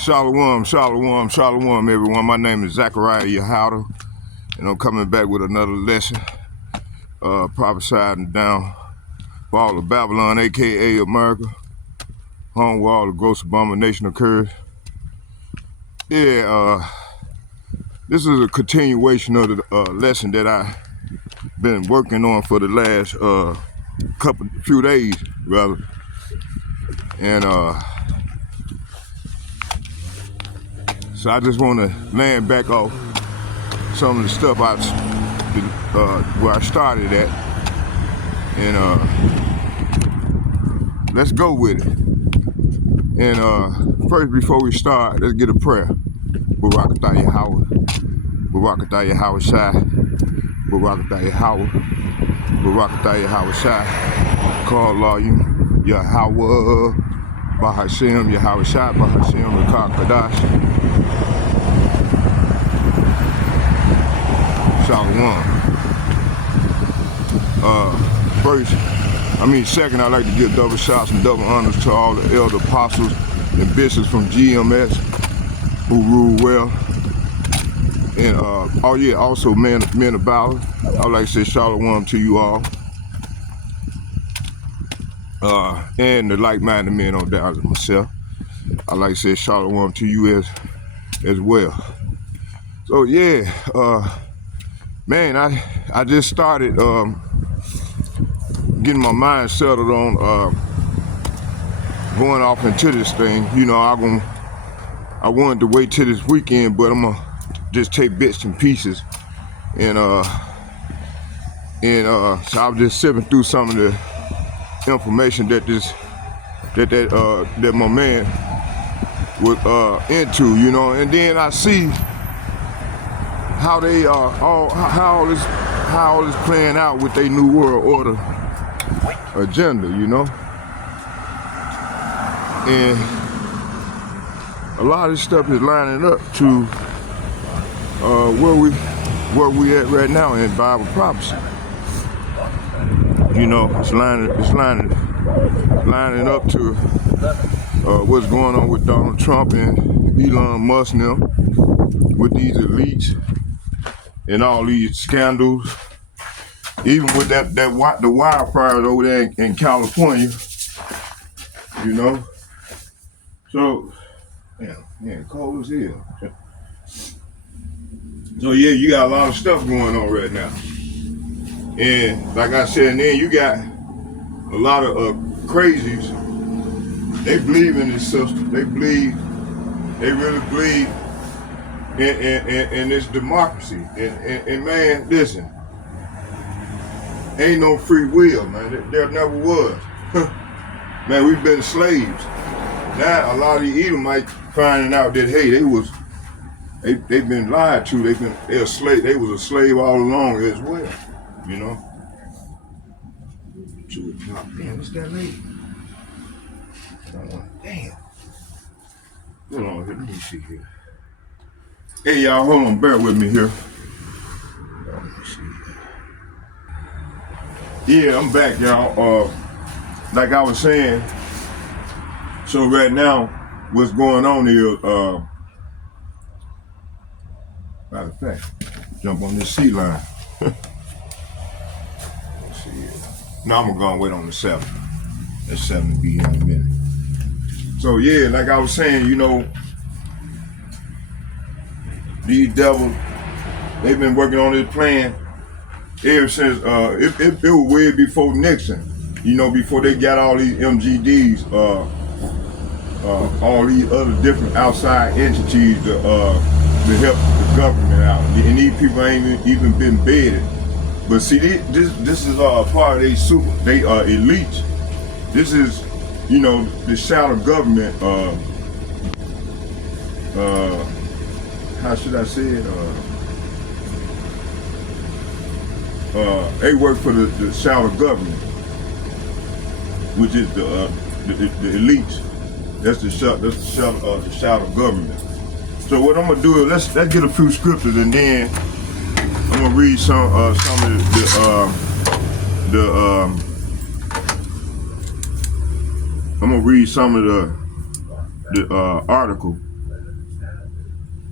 Shalom, shalom, shalom, everyone. My name is Zachariah Yahada, and I'm coming back with another lesson, prophesying down fall of Babylon, aka America, home where all the gross abomination occurs. Yeah, this is a continuation of the lesson that I've been working on for the last few days, rather, and so I just want to land back off some of the stuff where I started at, and let's go with it. And first, before we start, let's get a prayer. Barakatah Yahweh, Barakatah Yahweh Shai, Barakatah Yahweh, Barakatah Yahweh Shai, call Layim, Yahweh, Bahashem, Yahweh Shai, Bahashem, Rakah Kadash. Shalom. Second, I'd like to give double shots and double honors to all the elder apostles and bishops from GMS who rule well. And also men of valor. I'd like to say shalom to you all. And the like-minded men on down as myself. I'd like to say shalom to you as well. So yeah, man, I just started getting my mind settled on going off into this thing. You know, I wanted to wait till this weekend, but I'm gonna just take bits and pieces, and so I was just sipping through some of the information that my man was into, you know, and then I see how they how all this playing out with their new world order agenda, you know, and a lot of this stuff is lining up to where we at right now in Bible prophecy. You know, it's lining up to what's going on with Donald Trump and Elon Musk now, with these elites and all these scandals, even with the wildfires over there in California, you know. So, man, cold as hell. So yeah, you got a lot of stuff going on right now, and like I said, and then you got a lot of crazies. They believe in this system. They really believe in this democracy. And man, listen, ain't no free will, man. There never was. Man, we've been slaves. Now a lot of the Edomites finding out that hey, they've been lied to. They're a slave. They was a slave all along as well. You know. 2 o'clock. Damn, it's that late. Damn. Hold on here. Let me see here. Hey y'all, hold on. Bear with me here. Let me see. Yeah, I'm back, y'all. Like I was saying. So right now, what's going on here? Matter of fact, jump on this seat line. Let's see here. Now I'm gonna wait on the 7. That 7 will be here in a minute. So yeah, like I was saying, you know, these devils, they've been working on this plan ever since it was way before Nixon. You know, before they got all these MGDs, all these other different outside entities to help the government out. And these people ain't even been bedded. But see, this is part of they elites. This is, you know, the shadow government. How should I say it? They work for the shadow government, which is the elites. That's the shadow government. So what I'm gonna do is let's get a few scriptures, and then I'm gonna read some of I'm gonna read some of the article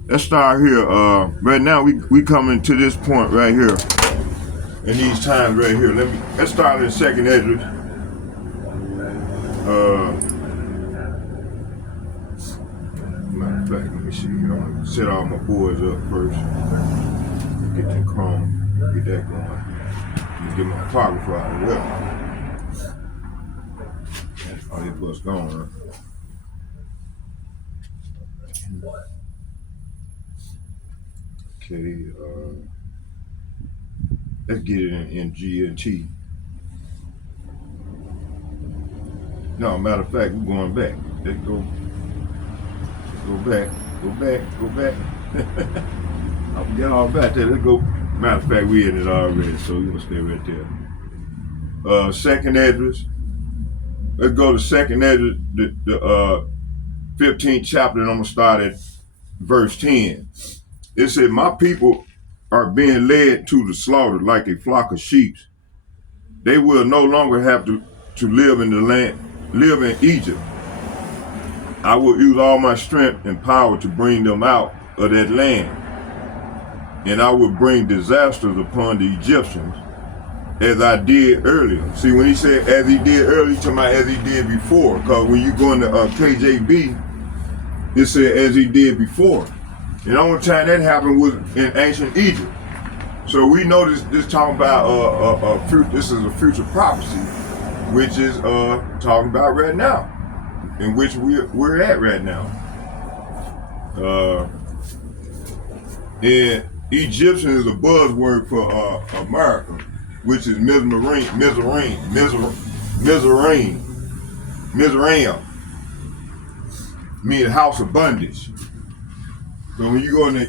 let's start here. Right now we coming to this point right here. In these times right here. Let's start in second Esdras. Matter of fact, let me see. I'm gonna set all my boards up first. Get that chrome, get that going. Get my photographer out of the way. Oh, this bus gone, huh? Okay, let's get it in GNT. No, matter of fact, we're going back. Let's go back. I forget all about that. Let's go. Matter of fact, we in it already, so we're gonna stay right there. Second Esdras. Let's go to second Esdras, the 15th chapter, and I'm gonna start at verse 10. It said, "My people are being led to the slaughter like a flock of sheep. They will no longer have to live in the land, live in Egypt. I will use all my strength and power to bring them out of that land. And I will bring disasters upon the Egyptians as I did earlier." See, when he said as he did earlier, he's talking about as he did before. Because when you go into KJV, it said as he did before. And the only time that happened was in ancient Egypt. So we know this talking about this is a future prophecy, which is talking about right now, in which we're at right now. And Egyptian is a buzzword for America, which is Mizraim, meaning house of bondage. So when you go in the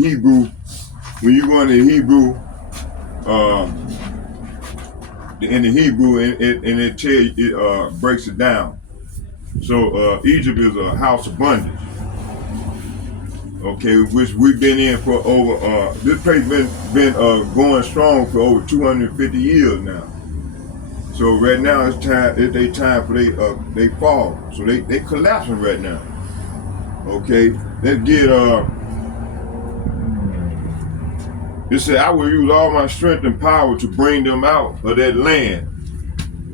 Hebrew, and it tell you, it breaks it down. So Egypt is a house of bondage. Okay, which we've been in for over. This place been going strong for over 250 years now. So right now it's time. It's their time for they fall. So they collapsing right now. Okay, let's get it said, "I will use all my strength and power to bring them out of that land,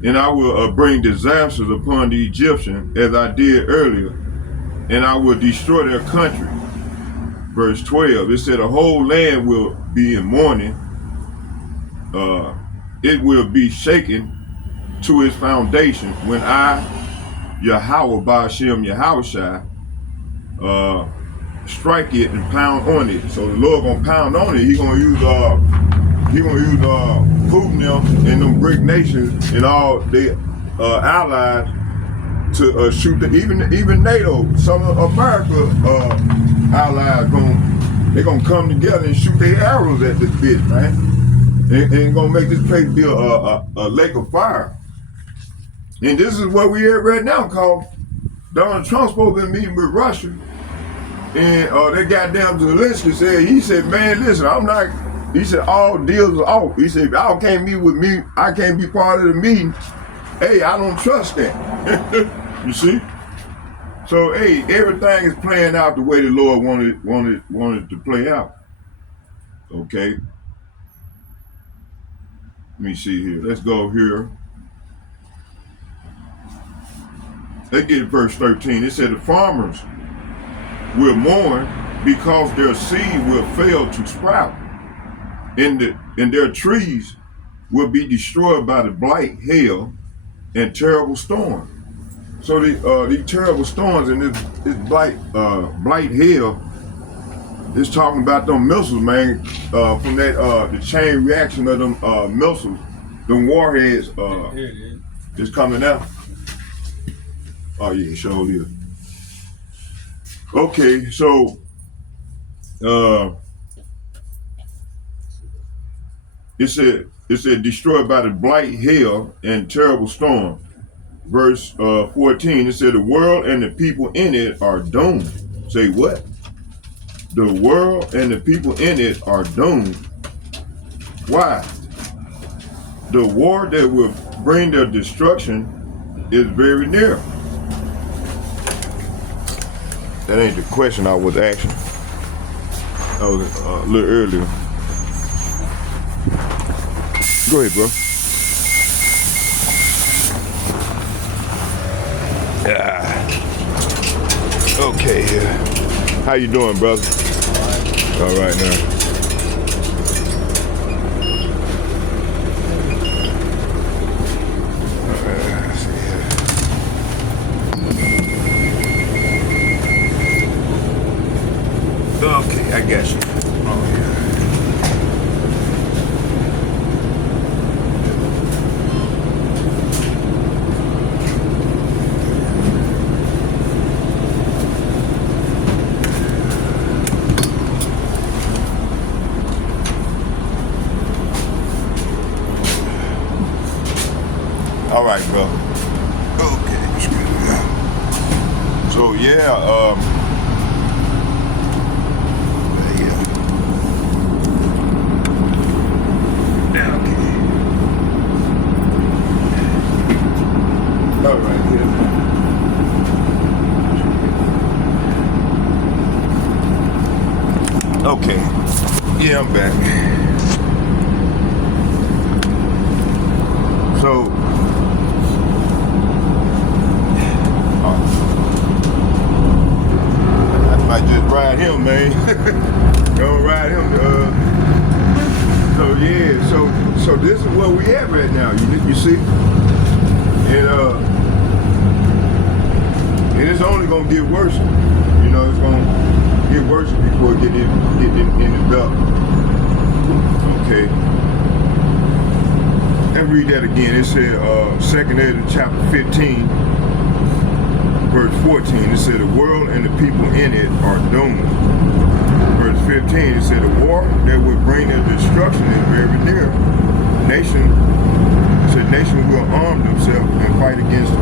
and I will bring disasters upon the Egyptians as I did earlier, and I will destroy their country." Verse 12, it said, "The whole land will be in mourning. It will be shaken to its foundation when I, Yahweh Ba'ashem Yahushai, strike it and pound on it." So the Lord gonna pound on it. He gonna use Putin and them BRIC nations and all their allies to shoot even NATO. Some of America allies gonna come together and shoot their arrows at this bitch, man, and gonna make this place be a lake of fire. And this is what we at right now, cause Donald Trump supposed to be meeting with Russia. And that goddamn Zelensky said, "Man, listen, I'm not," he said, "all deals are off." He said, "If y'all can't meet with me, I can't be part of the meeting. Hey, I don't trust that." You see? So hey, everything is playing out the way the Lord wanted to play out. Okay. Let me see here. Let's go here. Let's get verse 13. It said, "The farmers will mourn because their seed will fail to sprout, and their trees will be destroyed by the blight, hail, and terrible storm." So these terrible storms and this blight hail is talking about them missiles, man. From that the chain reaction of them missiles, them warheads is coming out. Oh yeah, sure is. Okay, so it said destroyed by the blight, hail, and terrible storm. Verse 14, it said, "The world and the people in it are doomed." Say what? The world and the people in it are doomed. Why? The war that will bring their destruction is very near. That ain't the question I was asking. Oh, a little earlier. Go ahead, bro. Okay. How you doing, brother? All right now. Okay, I got you. Oh, yeah. All right, bro. Okay, so yeah, all right, yeah. Okay, yeah, I'm back. So, I might just ride him, man. Don't ride him. So yeah, so this is where we at right now. You see, and it's only gonna get worse. You know, it's gonna get worse before it get in the duck. Okay. Let's read that again. It said, 2nd Ezra chapter 15, verse 14. It said, the world and the people in it are doomed. Verse 15, it said, the war that would bring their destruction is very near. Nation will arm themselves and fight against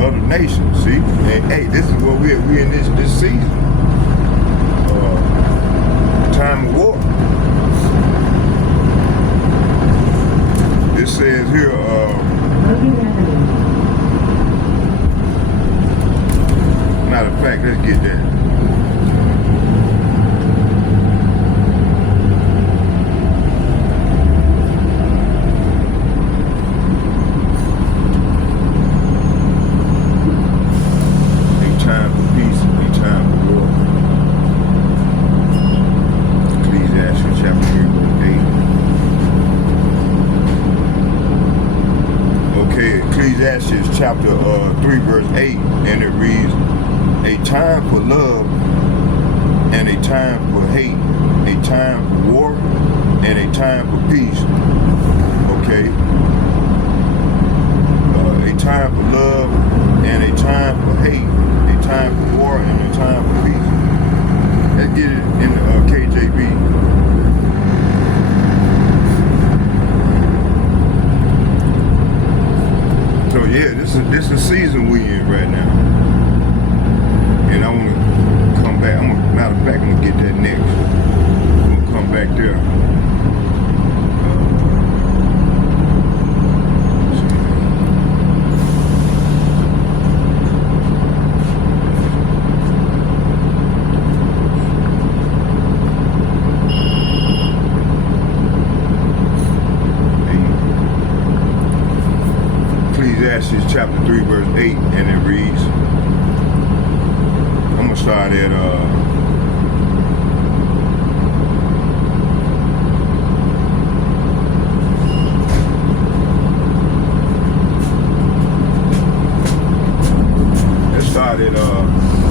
other nations. See? And hey, this is what we're in this season. Time of war. It says here, matter of fact, let's get that. A time for peace, a time for war. Ecclesiastes chapter 3, verse 8. Okay, Ecclesiastes chapter 3, verse 8, and it reads, a time for love and a time for hate, a time for war and a time for peace. Okay, a time for love and a time for hate, a time for war and a time for peace. Let's get it in the KJV. So yeah, this is season we in right now, and I want to come back. Matter of fact, I'm gonna get that next. I'm gonna come back there. Ecclesiastes chapter 3, verse 8, and it reads, I'm gonna start at we're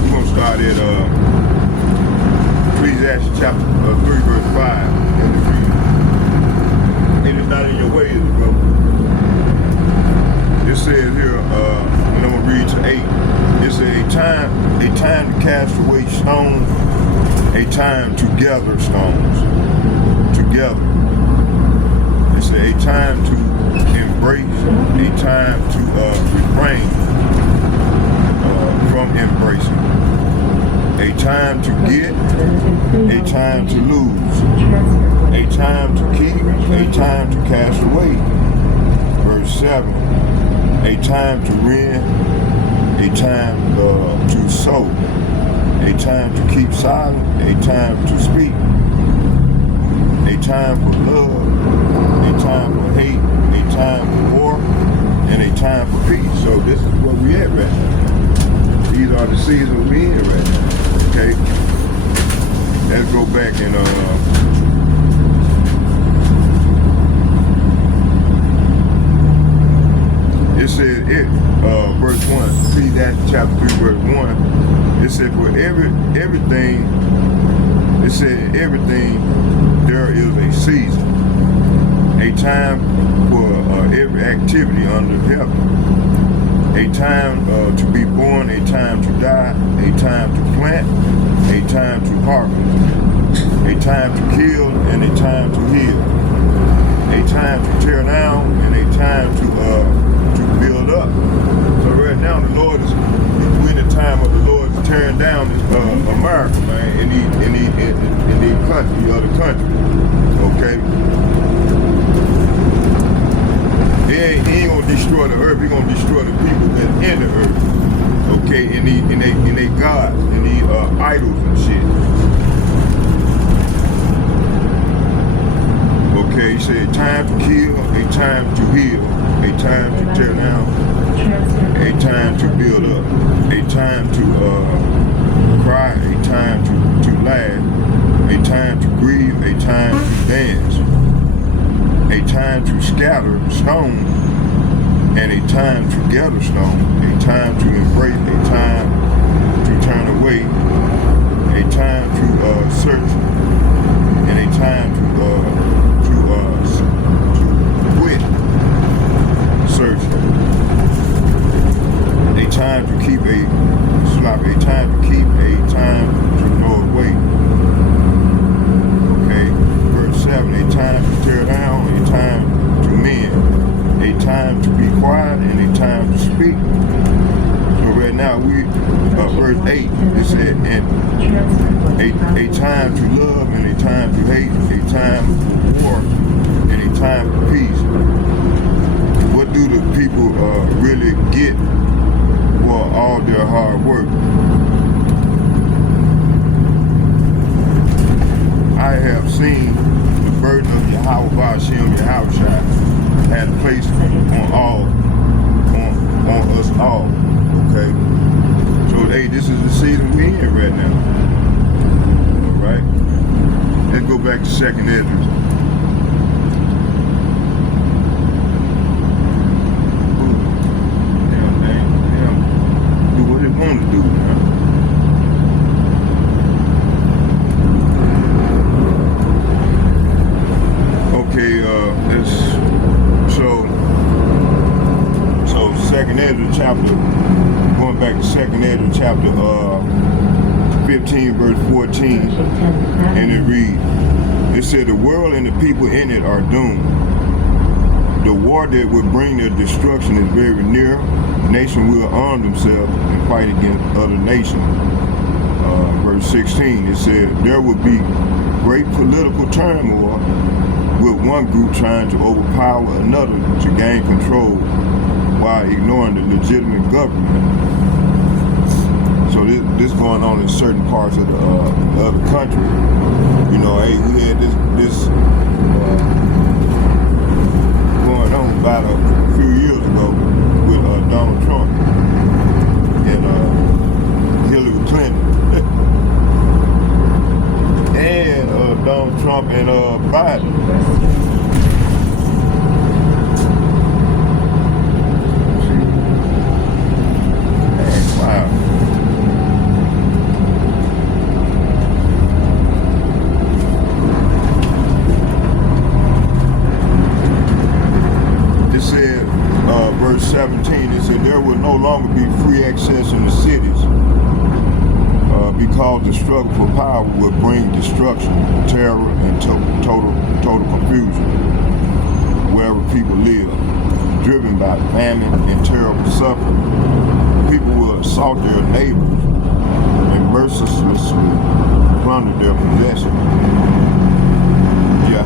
gonna start at Ecclesiastes chapter 3, verse 5, and it reads, and it's not in your ways, bro. It says here, and I'm gonna read to 8. It says a time to cast away stones, a time to gather stones together. It says a time to embrace, a time to refrain from embracing, a time to get, a time to lose, a time to keep, a time to cast away. Verse 7. A time to rend, a time to sow, a a time to keep silent, a time to speak, a time for love, a time for hate, a time for war, and a time for peace. So this is where we at right now. These are the seasons we in right now. Okay? Let's go back and it says verse 1, see that chapter 3 verse 1, it said for everything, it said in everything there is a season, a time for every activity under heaven, a time to be born, a time to die, a time to plant, a time to harvest, a time to kill and a time to heal, a time to tear down and a time to build up. So right now the Lord is, we're in the time of the Lord is tearing down America, man, in the country, the other country. Okay? He ain't gonna destroy the earth, he gonna destroy the people that's in the earth. Okay, in they gods, in the idols and shit. Okay, he said time to kill, a time to heal, a time to tear down, a time to build up, a time to cry, a time to laugh, a time to grieve, a time to dance, a time to scatter stone, and a time to gather stone, a time to embrace, a time to turn away, a time to search, and a time to quit searching, a time to keep a time to keep, a time to throw away. Okay, verse 7, a time to tear down, a time to mend, a time to be quiet, and a time to speak. So right now we, verse 8, it said, and a time to love and a time to hate, a time for war and a time for peace. What do the people really get for all their hard work? I have seen the burden of Yahweh had placed on us all. Okay? So hey, this is the season we in right now. Alright? Let's go back to 2nd Ezra. Do what it want to do now. Okay, so 2nd Ezra chapter, going back to 2nd Ezra chapter 15 verse 14, and it reads, it said the world and the people in it are doomed. The war that would bring their destruction is very near. Nation will arm themselves and fight against other nations. Verse 16, it said there will be great political turmoil with one group trying to overpower another to gain control while ignoring the legitimate government. So this going on in certain parts of the other country. You know, hey, we had this going on about a few years ago with Donald Trump and Hillary Clinton and Donald Trump and Biden. Verse 17, it said there will no longer be free access in the cities because the struggle for power will bring destruction, terror, and total confusion wherever people live, driven by famine and terrible suffering. People will assault their neighbors and mercilessly plunder their possessions.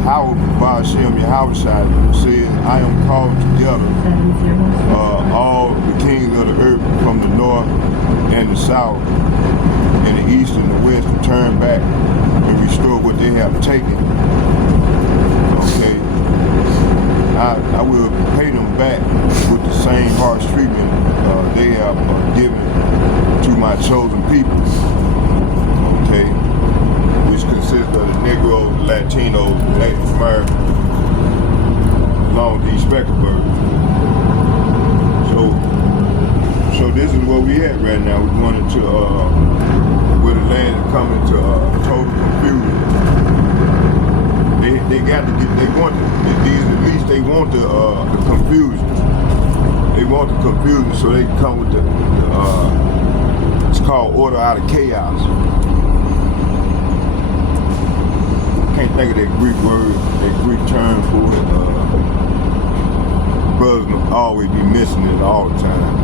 Yahweh says, I am called together all the kings of the earth from the north and the south and the east and return back and restore what they have taken. Okay, I will pay them back with the same harsh treatment they have given to my chosen people. Okay, which consists of the Negroes, Latinos, Native Americans, along with these specklebirds. So this is where we at right now. We wanted to where the land is coming to total confusion. They got to get. They want these at least. They want the confusion. They want the confusion so they can come with the it's called order out of chaos. Can't think of that Greek word, that Greek term for it. Brothers will always be missing it all the time.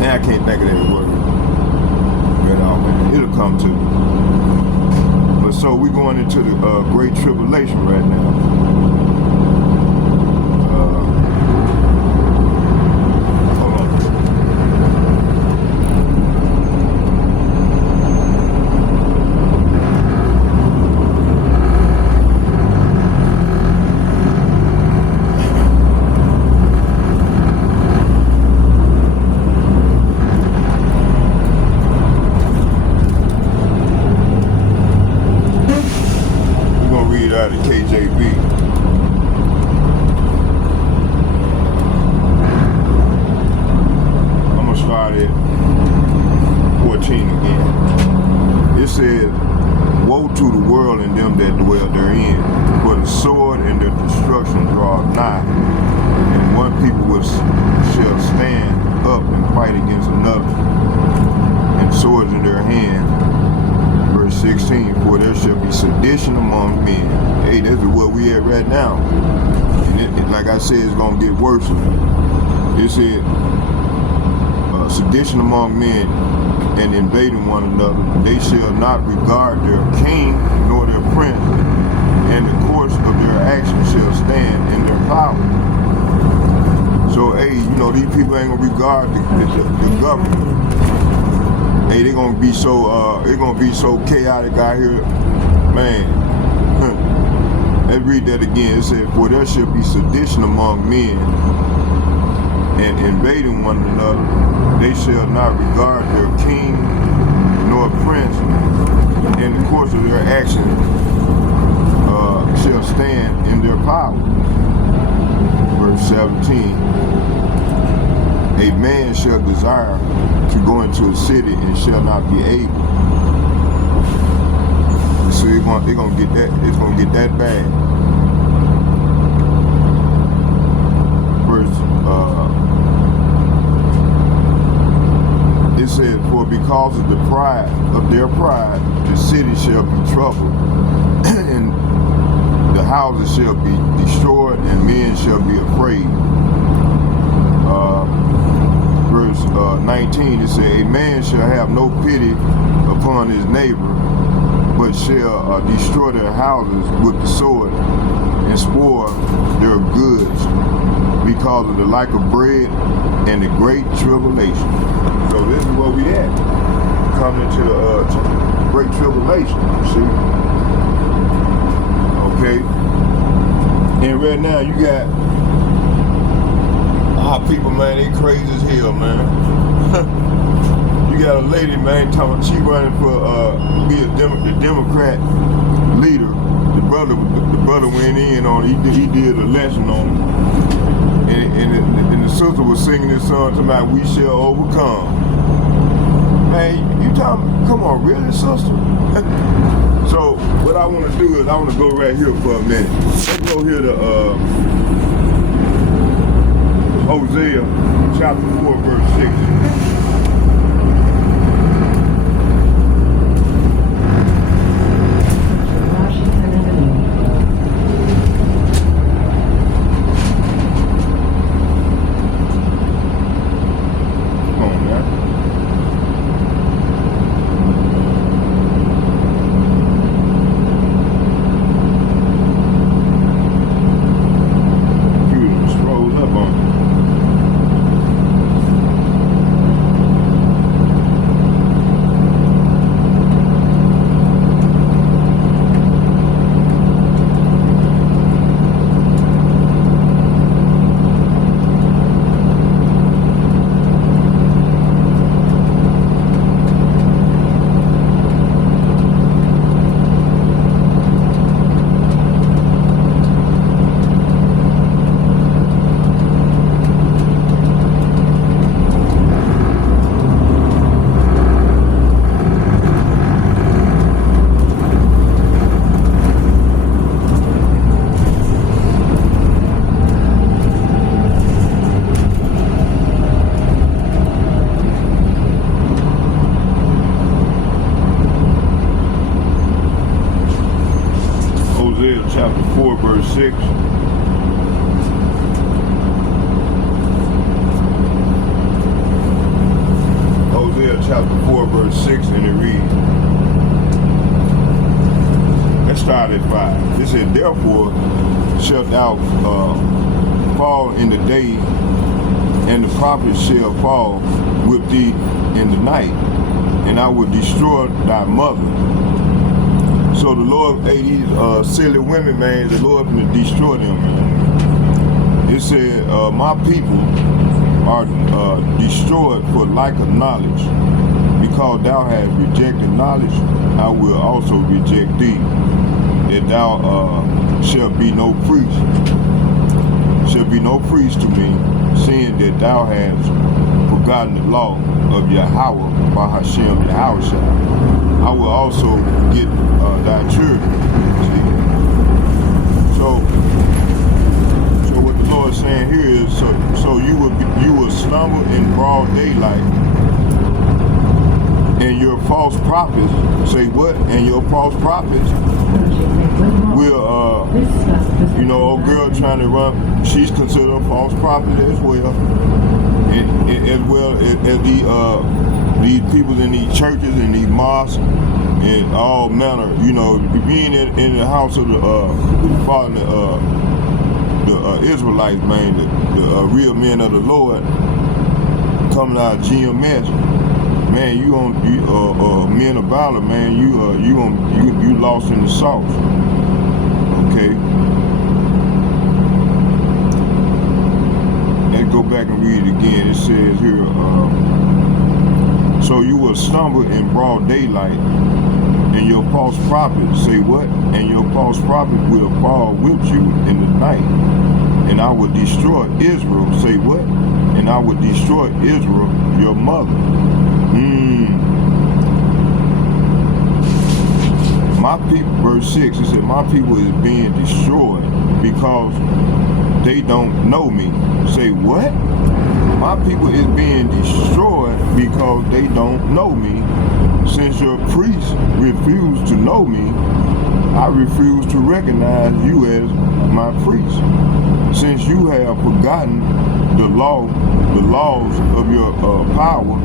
Now I can't think of that word. You know, man, it'll come to me. But so we're going into the Great Tribulation right now. Out of KJV. I'm gonna start at 14 again. It says, "Woe to the world and them that dwell therein, for the sword and their destruction draweth nigh, and one people shall stand up and fight against another, and swords in their hand." 16, "For there shall be sedition among men." Hey, this is where we at right now. And like I said, it's going to get worse. It said, "Sedition among men and invading one another. They shall not regard their king nor their prince, and the course of their actions shall stand in their power." So, hey, you know, these people ain't going to regard the government. Hey, they're gonna be so chaotic out here, man. Let's read that again. It said, "For there shall be sedition among men, and invading one another. They shall not regard their king nor prince, and the course of their action shall stand in their power." Verse 17. "A man shall desire to go into a city and shall not be able." So they're gonna get that. It's gonna get that bad. Verse it says, "For because of the pride of their pride, the city shall be troubled, and the houses shall be destroyed, and men shall be afraid." Verse 19, it says, "A man shall have no pity upon his neighbor, but shall destroy their houses with the sword and spoil their goods because of the lack of bread and the great tribulation." So this is where we at. Coming into the great tribulation, see? Okay. And right now you got people, man, they crazy as hell, man. You got a lady, man, talking, she running for be the Democrat leader. The brother went in on it. He did a lesson on it. And the sister was singing this song to my "We Shall Overcome." Man, you talking, come on, really, sister? So what I want to do is I want to go right here for a minute. Let's go here to Hosea chapter 4, verse 6. verse 6. Hosea chapter 4, verse 6, and it reads, let's start at 5. It said, therefore shalt thou fall in the day, and the prophets shall fall with thee in the night, and I will destroy thy mother. So the Lord, hey, these silly women, man, the Lord will destroy them, man. It said, my people are destroyed for lack of knowledge. Because thou hast rejected knowledge, I will also reject thee, that thou shalt be no priest. Shall be no priest to me, seeing that thou hast forgotten the law of Yahweh by Hashem Yahushua. I will also get thy children. See? So what the Lord is saying here is, so you will stumble in broad daylight, and your false prophets say what? And your false prophets will, you know, old girl trying to run, she's considered a false prophet as well, and as well as these people in these churches and these mosques and all manner, you know, being in the house of the father, the Israelites, man, the real men of the Lord, coming out of GMS. Man, you men of valor, man. You lost in the sauce. Okay. Let's go back and read it again. It says here, so you will stumble in broad daylight, and your false prophets say what? And your false prophet will fall with you in the night, and I will destroy Israel. Say what? And I will destroy Israel, your mother. My people, verse 6, it said, my people is being destroyed because they don't know me. Say what? My people is being destroyed because they don't know me. Since your priests refuse to know me, I refuse to recognize you as my priest. Since you have forgotten the laws of your power,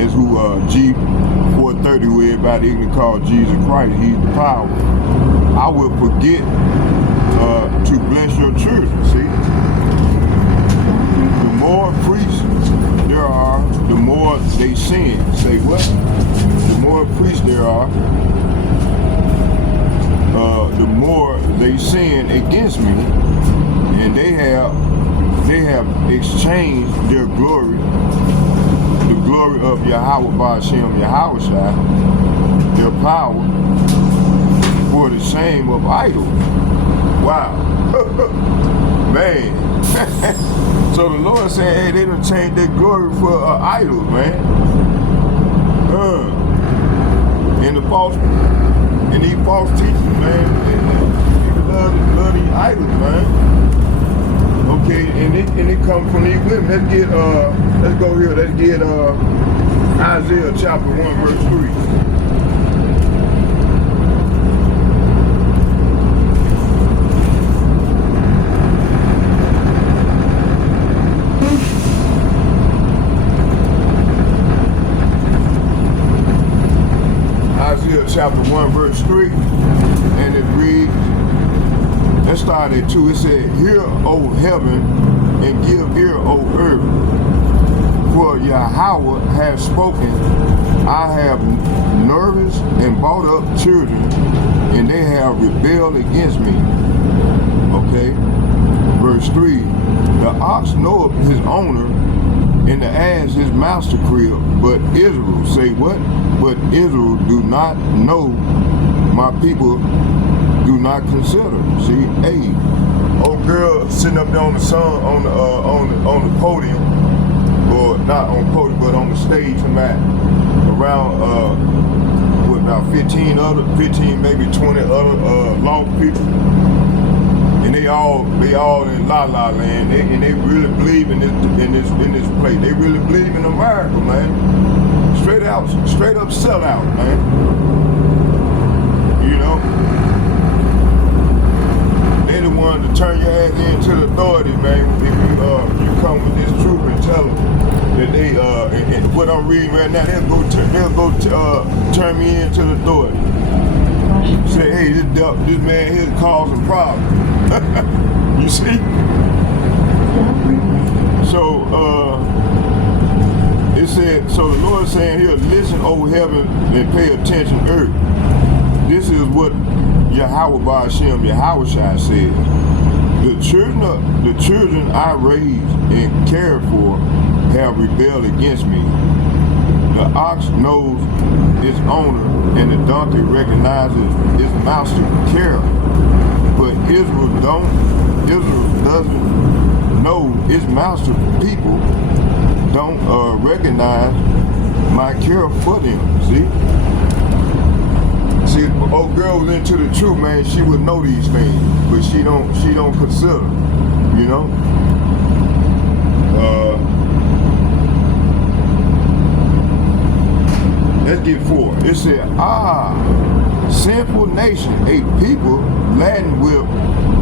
is who G430, who everybody can call Jesus Christ, he's the power. I will forget to bless your children. See, the more priests there are, the more they sin. Say what? The more priests there are, the more they sin against me, and they have exchanged their glory, the glory of Yahweh by Hashem Yahushua, their power, for the shame of idols. Wow. Man. So the Lord said, hey, they done changed their glory for idols, man. And these false teachers, man, people love these idols, man. Okay, and it comes from these women. Let's go here. Let's get Isaiah chapter 1, verse 3. Isaiah chapter 1, verse 3, and it reads, let's start at 2. It said, hear, O heaven, and give ear, O earth, for Yahweh has spoken. I have nourished and brought up children, and they have rebelled against me. Okay, verse 3, the ox knoweth his owner, and the ass his master crib, but Israel, say what? But Israel do not know, my people do not consider. See, hey, old girl sitting up there on the sun, on the podium, or not on the podium, but on the stage, around what, about 15, maybe 20 other lost people. And they all in La La Land, and they really believe in this place. They really believe in America, man. Straight up sellout, man. You know, going to turn your ass into the authority, man. If you come with this truth and tell them that they and what I'm reading right now, they'll go turn me into the authority. Say, hey, this man here causing problems. You see? So it said, so the Lord is saying here, listen, O heaven, and pay attention, earth. This is what Yahweh Ba'ashem, Yahweh Shai said. The children I raised and cared for have rebelled against me. The ox knows its owner, and the donkey recognizes its master care. But Israel doesn't know its master. People don't recognize my care for them. See, old girl was into the truth, man. She would know these things, but she don't consider, you know. Let's get forward. It said, sinful nation, a people laden with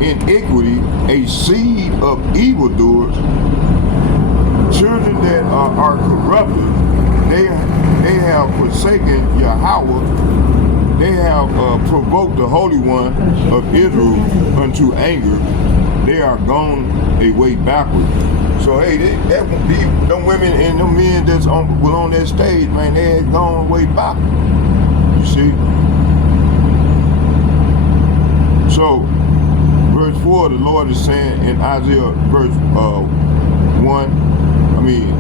iniquity, a seed of evildoers, children that are corrupted. They have forsaken Yahweh. They have provoked the Holy One of Israel unto anger. They are gone a way backward. So hey, them women and them men that's on that stage, man, they had gone way backward. You see? So verse 4, the Lord is saying in Isaiah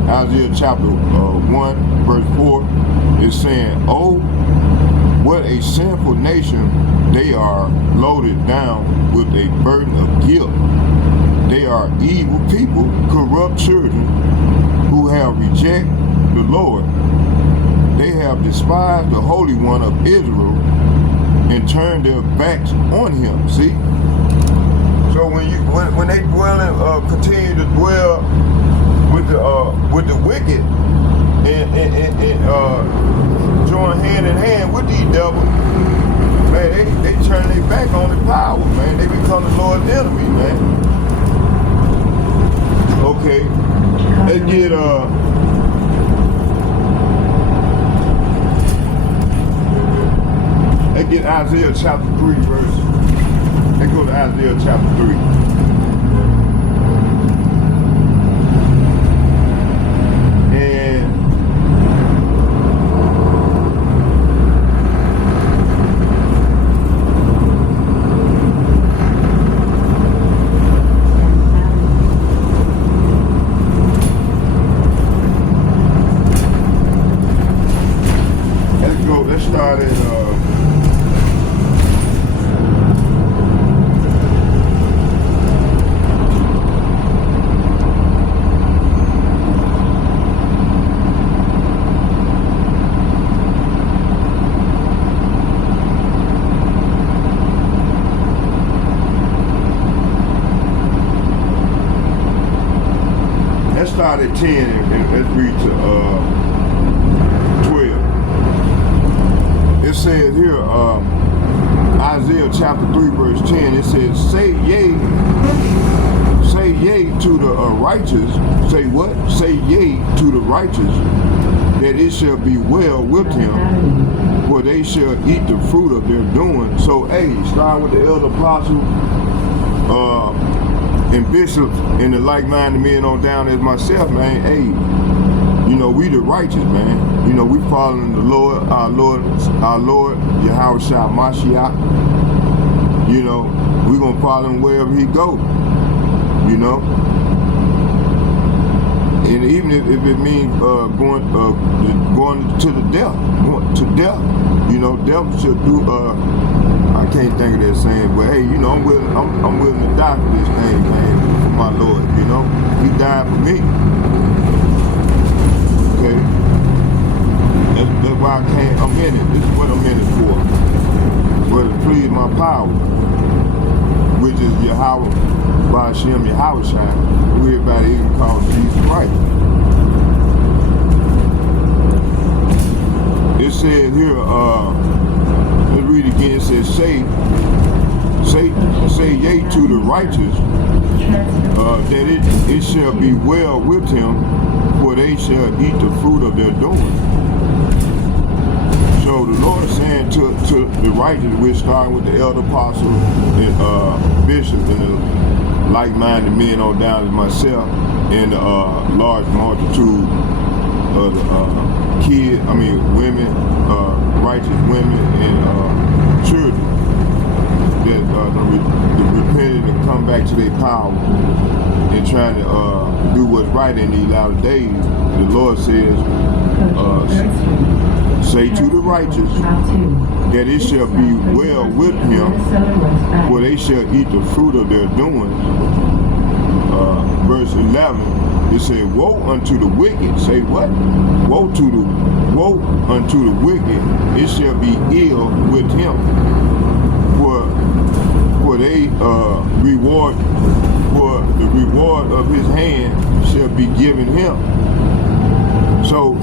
Isaiah chapter 1, verse 4 is saying, oh, what a sinful nation, they are loaded down with a burden of guilt. They are evil people, corrupt children who have rejected the Lord. They have despised the Holy One of Israel and turned their backs on him. See? So when they continue to dwell with the wicked and join hand in hand with these devils, man, they turn their back on the power, man. They become the Lord's enemy, man. Okay, let's get Isaiah chapter 3 verse. Let's go to Isaiah chapter 3. Let's start at let's start at 10 and let's read to 12. It says here, Isaiah chapter 3 verse 10, it says, say yea to the righteous, say what? Say yea to the righteous, that it shall be well with him, for they shall eat the fruit of their doing. So, hey, start with the elder apostle, and bishops, and the like-minded men on down as myself, man. Hey, you know, we the righteous, man. You know, we following the Lord, our Lord, Yahweh Shai Mashiach. You know, we gonna follow him wherever he go. You know, and even if it means going to the death, you know, death should do. I can't think of that saying, but hey, you know, I'm willing to die for this thing, man, for my Lord. You know, he died for me. Okay. That's why I'm in it. This is what I'm in it for. But to please my power, which is Yahweh Ba'ashem, Yahweh Shai, who everybody even calls Jesus Christ. It says here, let's read again. It says, say say yea to the righteous, that it shall be well with him, for they shall eat the fruit of their doing. So the Lord is saying to the righteous, we're starting with the elder apostle and bishops and the like-minded men on down as myself, and the large multitude of the women, righteous women and children that repented and come back to their power and trying to do what's right in these latter days. The Lord says, say to the righteous that it shall be well with him, for they shall eat the fruit of their doing. Verse 11, it says, woe unto the wicked. Say what? Woe unto the wicked, it shall be ill with him, for they reward, for the reward of his hand shall be given him. So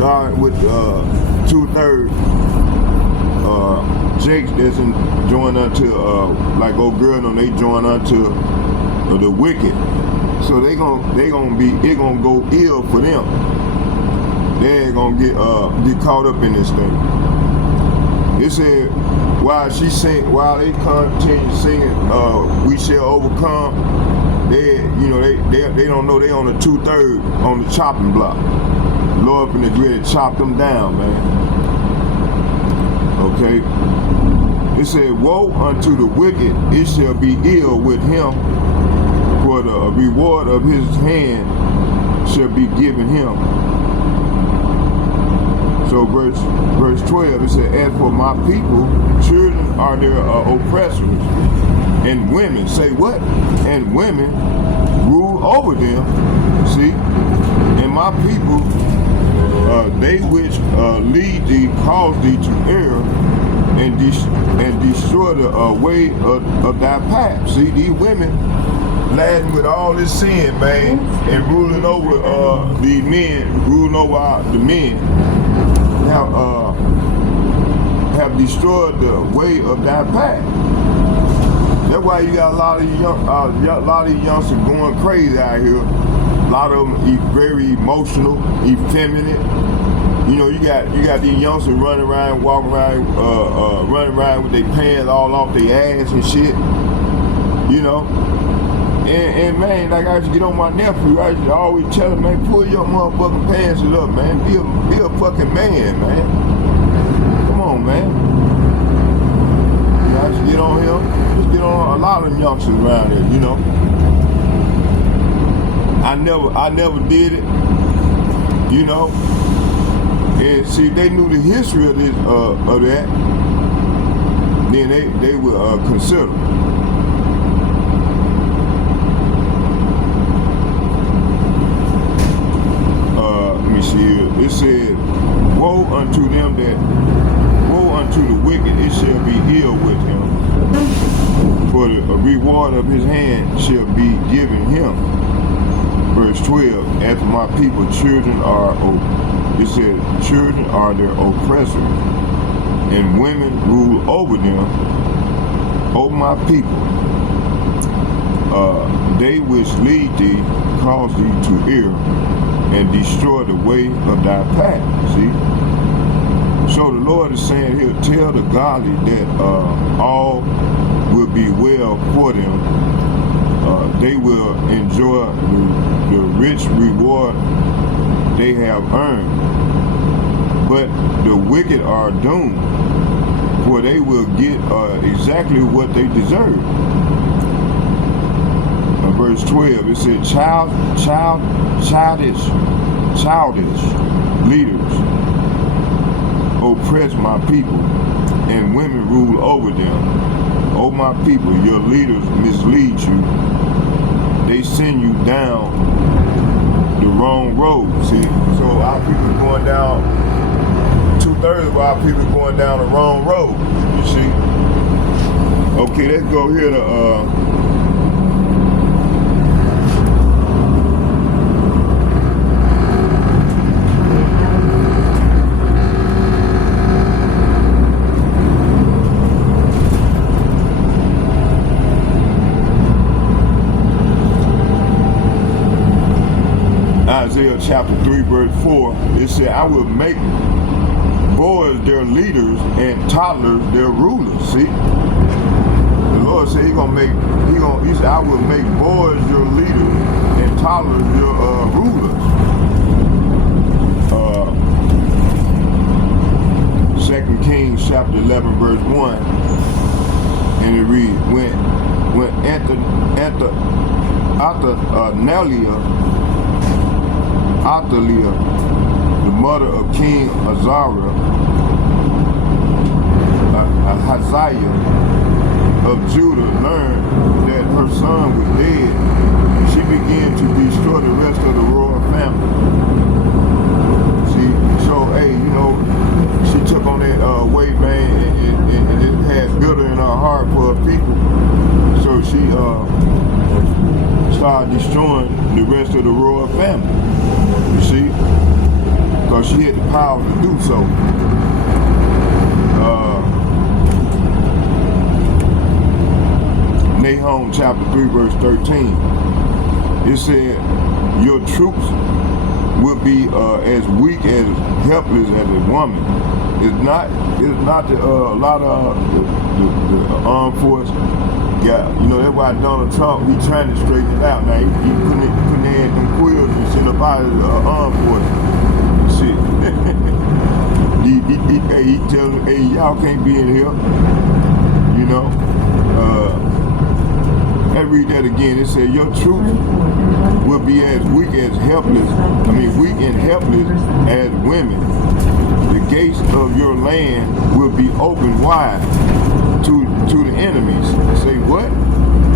God with 2/3 Jakes doesn't join unto like old girl, and they join unto the wicked. So it gonna go ill for them. They're gonna get caught up in this thing. It said while they continue singing, we shall overcome. They don't know they on the 2/3 on the chopping block. Lord finna grid chop them down, man. Okay. It said, woe unto the wicked, it shall be ill with him, for the reward of his hand shall be given him. So verse 12, it said, as for my people, children are their oppressors, and women, say what? And women rule over them. See? And my people, they which lead thee, cause thee to err, and destroy the way of thy path. See, these women laden with all this sin, man, and ruling over these men, ruling over the men, have destroyed the way of thy path. That's why you got a lot of these youngsters going crazy out here. A lot of them very emotional, effeminate. You know, you got these youngsters running around, walking around, running around with their pants all off their ass and shit. You know, and man, like I used to get on my nephew, I used to always tell him, man, pull your motherfucking pants up, man. Be a fucking man, man. Come on, man. You know, I used to get on him. Just get on a lot of them youngsters around here, you know. I never did it, you know. And see, if they knew the history of this, of that, then they would consider. Let me see here. It said, woe unto the wicked, it shall be ill with him, for the reward of his hand shall be given him. Verse 12, as my people, children are, it said, children are their oppressors, and women rule over them. Over my people, they which lead thee, cause thee to err, and destroy the way of thy path. See? So the Lord is saying here, tell the godly that all will be well for them. They will enjoy the rich reward they have earned. But the wicked are doomed, for they will get exactly what they deserve. Verse 12, it said, childish leaders oppress my people, and women rule over them. O my people, your leaders mislead you. They send you down the wrong road. See, so our people going down, 2/3 of our people going down the wrong road. You see? Okay, let's go here to chapter 3, verse 4, it said, I will make boys their leaders and toddlers their rulers. See? The Lord said he said, I will make boys your leaders and toddlers your rulers. 2 Kings chapter 11, verse 1. And it reads, when Athaliah, the mother of King Ahaziah of Judah, learned that her son was dead, she began to destroy the rest of the royal family. See, so hey, you know, she took on that weight, man, and it had bitter in her heart for her people. So she started destroying the rest of the royal family. You see, because she had the power to do so. Nahum chapter 3, verse 13. It said, your troops will be as weak, as helpless as a woman. It's not a lot of the armed force got, you know, that's why Donald Trump, he trying to straighten it out now. He putting in them quills and send up out of the armed force. Shit. he telling them, hey, y'all can't be in here. You know? Let's read that again. It said, your troops will be as weak and helpless as women. The gates of your land will be open wide to the enemies. Say what?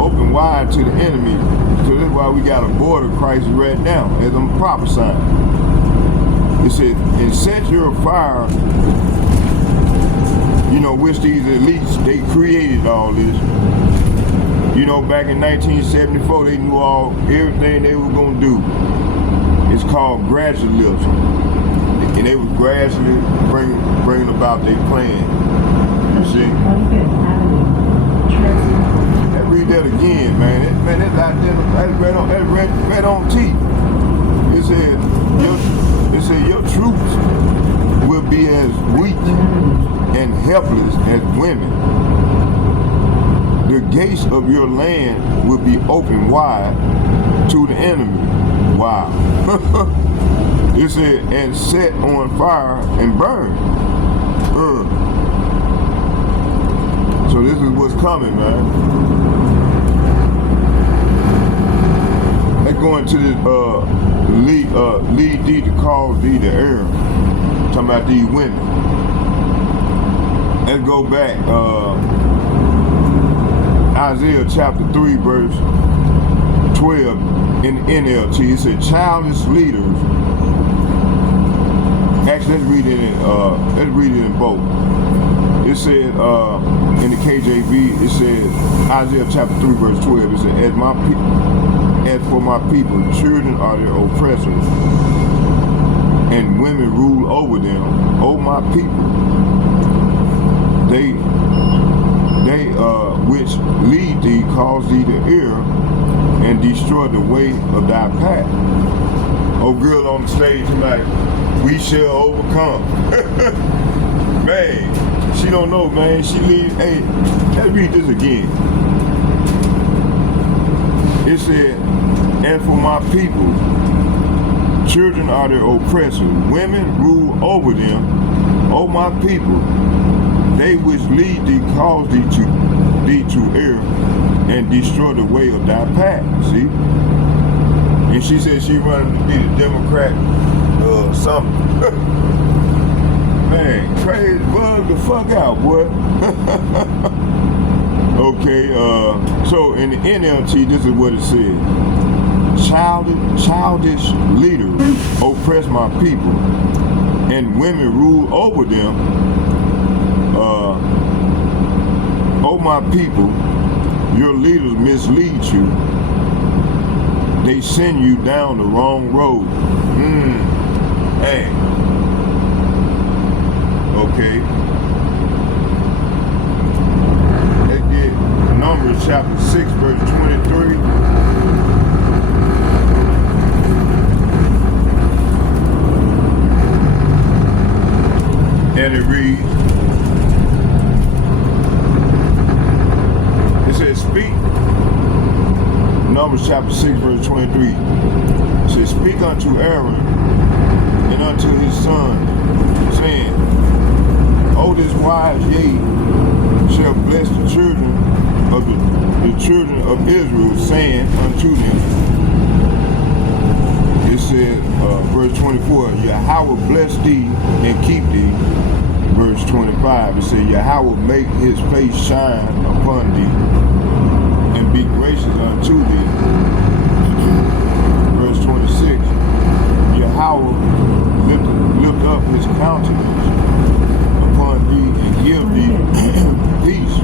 Open wide to the enemies. So that's why we got a border crisis right now, as I'm prophesying. It said, and set your fire, you know, which these elites, they created all this. You know, back in 1974, they knew everything they were gonna do. It's called gradualism, and they was gradually bringing about their plan. You see? Let's read that again, man. That's right on teeth. It said your troops will be as weak and helpless as women. The gates of your land will be open wide to the enemy. Wow. It said, and set on fire and burn. So this is what's coming, man. Let's go into this lead thee to cause thee to err. Talking about these women. Let's go back. Isaiah chapter 3, verse 12 in NLT. It said, childish leaders. Actually, let's read it in both. It said in the KJV, it said Isaiah chapter 3, verse 12. It said, as for my people, children are their oppressors, and women rule over them. O my people, they which lead thee, cause thee to err, and destroy the way of thy path. Oh, girl on the stage tonight, we shall overcome. Man, she don't know, man. She leads. Hey, let's read this again. It said, and for my people, children are their oppressors, women rule over them. O my people, they which lead thee, cause thee to err, and destroy the way of thy path. See? And she said she running to be the Democrat something. Man, crazy, bug the fuck out, boy. Okay, so in the NLT, this is what it said. Childish leaders oppress my people, and women rule over them. O my people, your leaders mislead you. They send you down the wrong road. Hey. Okay. Let's get Numbers chapter 6, verse 23. It says, speak. Numbers chapter 6, verse 23. It says, speak unto Aaron and unto his sons, saying, O this wise yea shall bless the children of Israel, saying unto them. It said, verse 24, Yahweh bless thee and keep thee. Verse 25, it said, Yahweh make his face shine upon thee and be gracious unto thee. Verse 26, Yahweh lift up his countenance upon thee and give thee peace.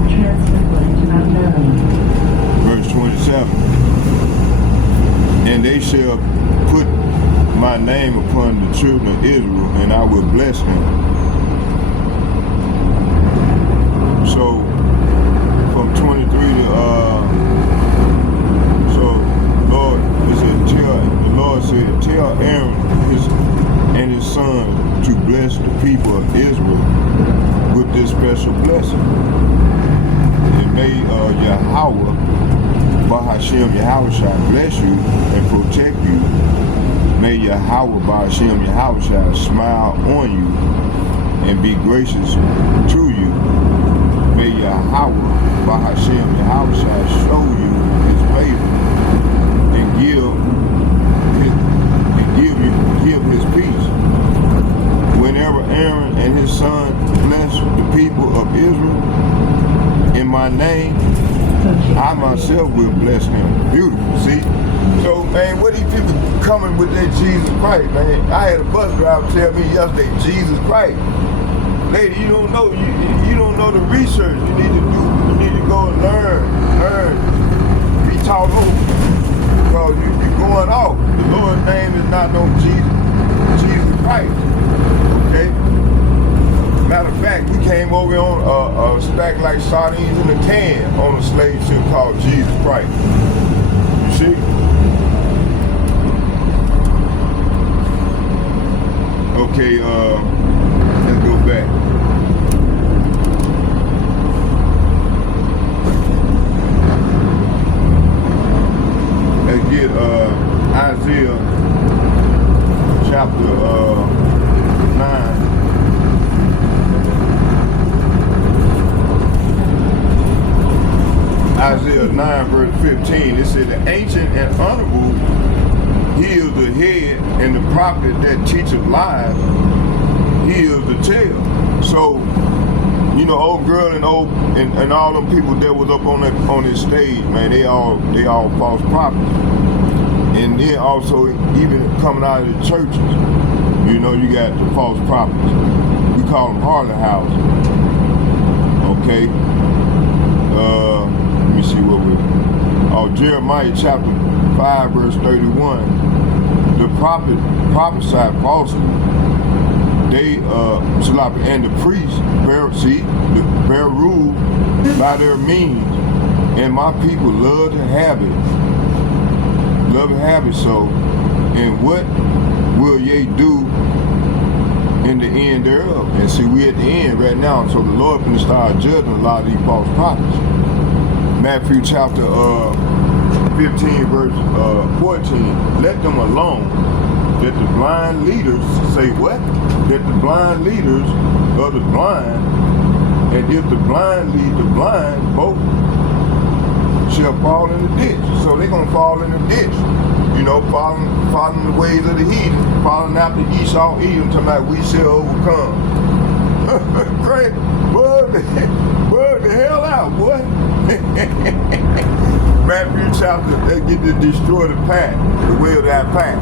Verse 27, and they shall put my name upon the children of Israel, and I will bless them. So from 23 to Lord, it said, the Lord said, tell Aaron and his sons to bless the people of Israel with this special blessing. And may Yahweh, Bahashem Yahweh shall bless you and protect you. May Yahweh Bahashem Yahweh shall smile on you and be gracious to you. May Yahweh Bahashem Yahweh shall show you his favor and give his peace. Whenever Aaron and his son bless the people of Israel in my name, I myself will bless them. Beautiful, see? So, man, what these people coming with that Jesus Christ, man? I had a bus driver tell me yesterday, Jesus Christ. Lady, you don't know, you don't know the research you need to do. You need to go and learn, be taught over. Because you're going off. The Lord's name is not no Jesus Christ. Okay? Matter of fact, we came over on a stack like sardines in a can on a slave ship called Jesus Christ. You see? Okay, let's go back. Let's get Isaiah chapter 9. Isaiah 9 verse 15, it said, the ancient and honorable, he is the head, and the prophet that teacheth lies, he is the tail. So, you know, old girl and all them people that was up on this stage, man, they all false prophets. And then also, even coming out of the churches, you know, you got the false prophets. We call them harlot houses. Okay? Let me see what Jeremiah chapter 5 verse 31. The prophet prophesied falsely. They and the priests bear rule by their means, and my people love to have it. So, and what will ye do in the end thereof? And see, we at the end right now, so the Lord can start judging a lot of these false prophets. Matthew chapter 15 verse 14, let them alone, that the blind leaders, say what? That the blind leaders of the blind, and if the blind lead the blind, both shall fall in the ditch. So they're going to fall in the ditch. You know, following the ways of the heathen, following after Esau, Edom, talking about we shall overcome. Great, boy, the hell out, boy. Matthew chapter, they get to destroy the path, the way of that path.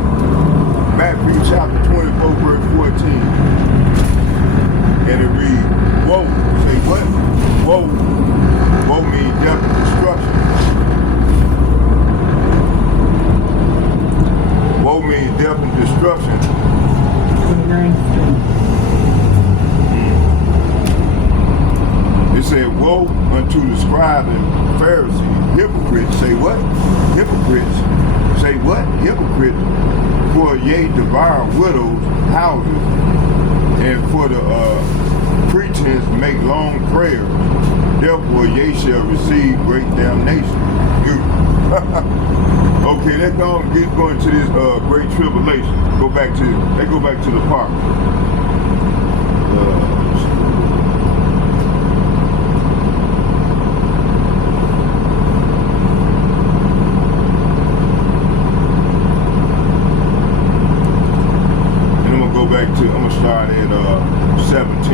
Matthew chapter 24, verse 14. And it reads, woe, say what? Woe. Woe means death and destruction. Woe means death and destruction. It said, woe unto the scribes and Pharisees, hypocrites. Say what? Hypocrites. Say what? Hypocrites. For ye devour widows' houses, and for the pretense make long prayers. Therefore, ye shall receive great damnation. Okay, let's go into this great tribulation. Let's go back to the park. I'm gonna start at 17.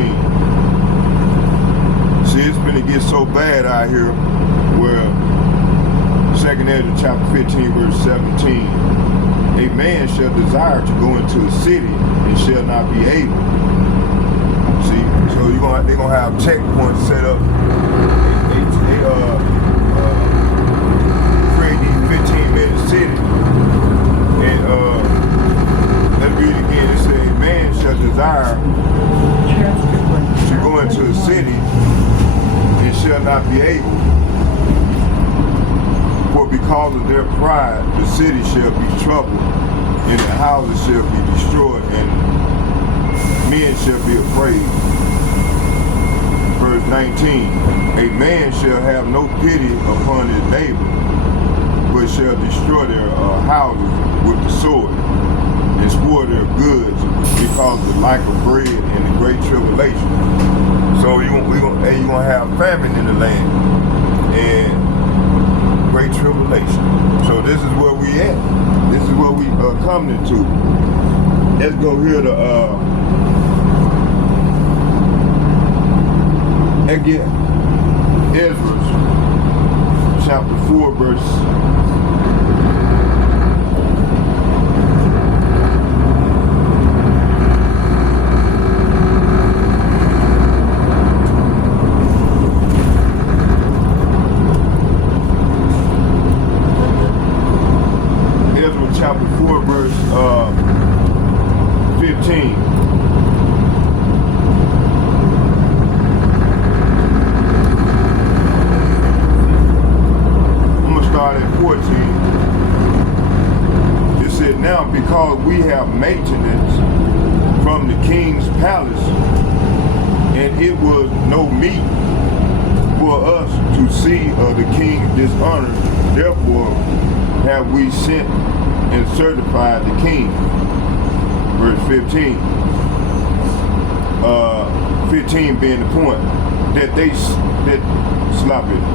See, it's gonna get so bad out here where 2nd Ezra chapter 15 verse 17, a man shall desire to go into a city and shall not be able. See, so they're gonna have checkpoints set up. They create these 15-minute cities. And let's read it again. It says, man shall desire to go into a city and shall not be able. For because of their pride, the city shall be troubled, and the houses shall be destroyed, and men shall be afraid. Verse 19, a man shall have no pity upon his neighbor, but shall destroy their houses with the sword, and spoil their goods because of the lack of bread and the great tribulation. So you're gonna have famine in the land and great tribulation. So this is where we at. This is where we coming to. Let's go here to again, Ezra chapter 4 verse 15. I'm gonna start at 14. It said, now because we have maintenance from the king's palace, and it was no meat for us to see the king's dishonor, therefore have we sent and certified the king. Verse 15. 15 being the point that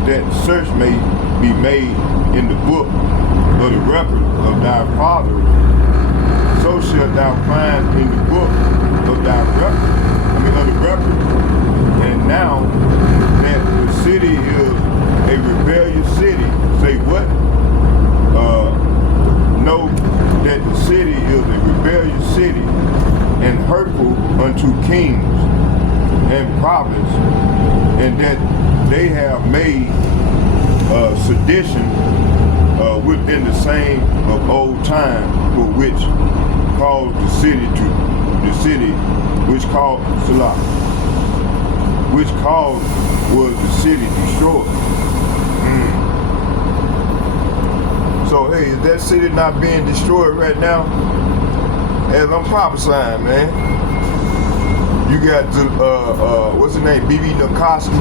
that search may be made in the book of the record of thy fathers. So shalt thou find in the book of thy record, of the record. And now that the city is a rebellious city, say what? Know that the city is a rebellious city and hurtful unto kings and prophets, and that they have made sedition within the same of old time, for which caused the city which caused Salah, which caused was the city destroyed. So hey, is that city not being destroyed right now? As I'm prophesying, man. You got what's his name, BB Nikoski,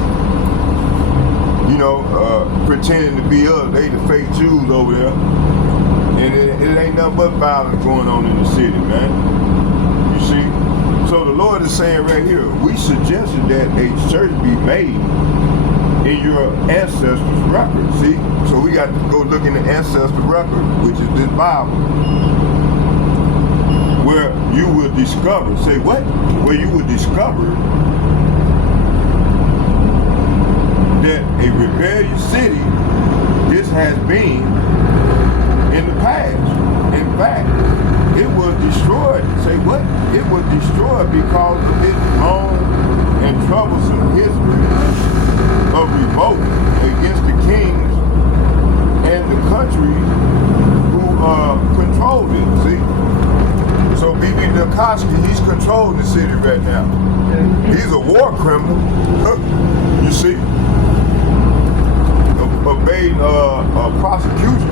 pretending to be us. They the fake Jews over there, and it ain't nothing but violence going on in the city, man. You see? So the Lord is saying right here, we suggested that a church be made in your ancestors' record. See? So we got to go look in the ancestor record, which is this Bible, where you will discover, say what? Where you will discover that a rebellious city, this has been in the past. In fact, it was destroyed. Say what? It was destroyed because of its long and troublesome history of revolt against the kings and the country who controlled it. See? So BB Nikoski, he's controlling the city right now. He's a war criminal. You see? Obeying prosecution.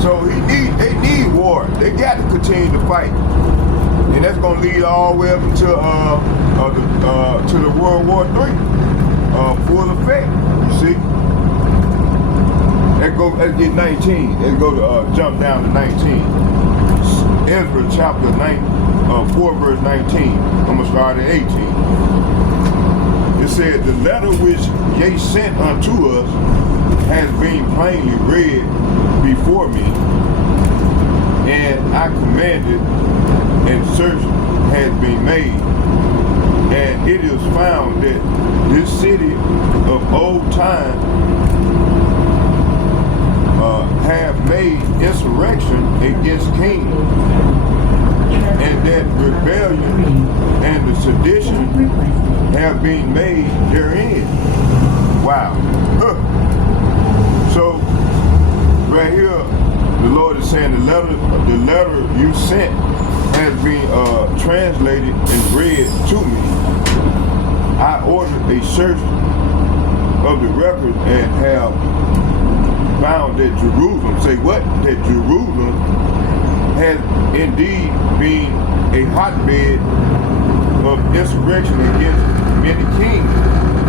So they need war. They got to continue to fight. And that's gonna lead all the way up until to the World War III full effect. You see, let's get 19. Let's go to jump down to 19. Ezra chapter 4 verse 19. I'm gonna start at 18. It said, the letter which ye sent unto us has been plainly read before me, and I commanded, and search has been made, and it is found that this city of old time have made insurrection against king, and that rebellion and the sedition have been made therein. Wow. So right here, the Lord is saying the letter you sent has been translated and read to me. I ordered a search of the records and have found that Jerusalem, say what? That Jerusalem has indeed been a hotbed of insurrection against many kings.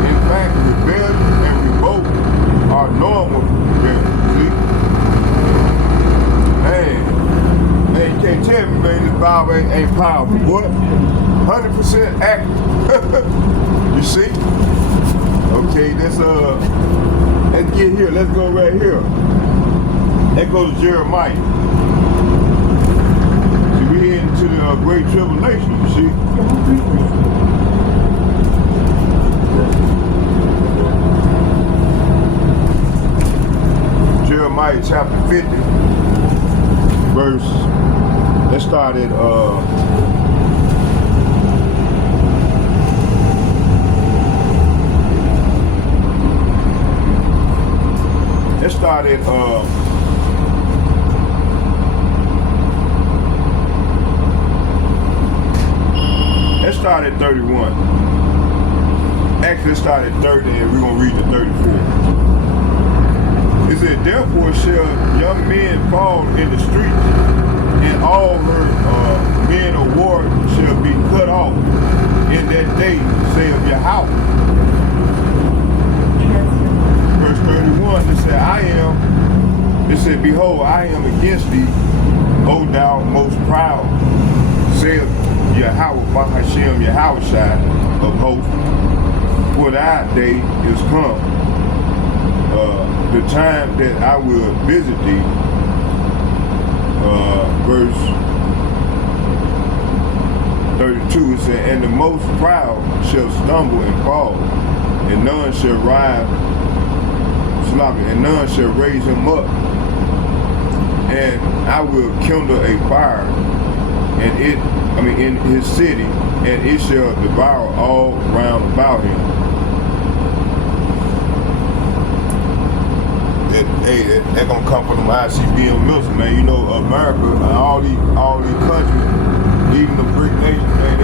In fact, rebellion and revolt are normal there. See? Man, you can't tell me, man, this Bible ain't powerful. What? 100% accurate. You see? Okay, let's get here. Let's go right here. Let's go to Jeremiah. See, we're heading to the Great Tribulation, you see? Jeremiah chapter 50, verse, let's start at, let's start at, let's start at 31. Actually, let's start at 30 and we're going to read to 34. It said, therefore shall young men fall in the streets, and all her men of war shall be cut off in that day, saith Yahweh. Verse 31, it said, it said, behold, I am against thee, O thou most proud, saith Yahweh, Bahashem Yahushai of hosts, for thy day is come. The time that I will visit thee, verse 32, it said, and the most proud shall stumble and fall, and none shall rise, and none shall raise him up. And I will kindle a fire, and in his city, and it shall devour all round about him. They're gonna come from them ICBM missiles, man. You know, America, all these countries, even the BRIC nations, man,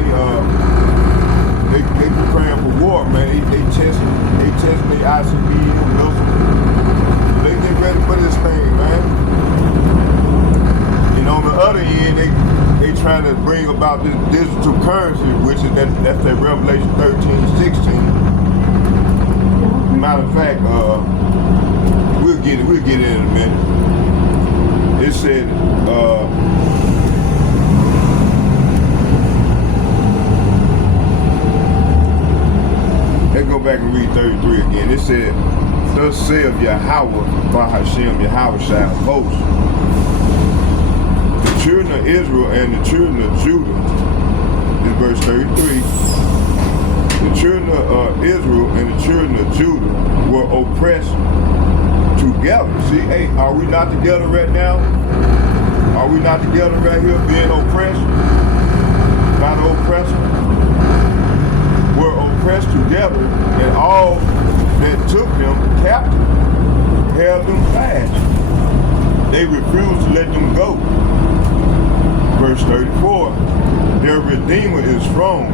they preparing for war, man. They testing their ICBM missiles. They get ready for this thing, man. And on the other end, they trying to bring about this digital currency, which is that's that Revelation 13:16. Matter of fact, we'll get it in a minute. It said, let's go back and read 33 again. It said, thus saith Yahweh, Bahashem Yahushai of hosts, the children of Israel and the children of Judah, in verse 33, the children of Israel and the children of Judah were oppressed together. See, hey, are we not together right now? Are we not together right here being oppressed by the oppressor? We're oppressed together, and all that took them captive held them fast. They refused to let them go. Verse 34, their Redeemer is strong,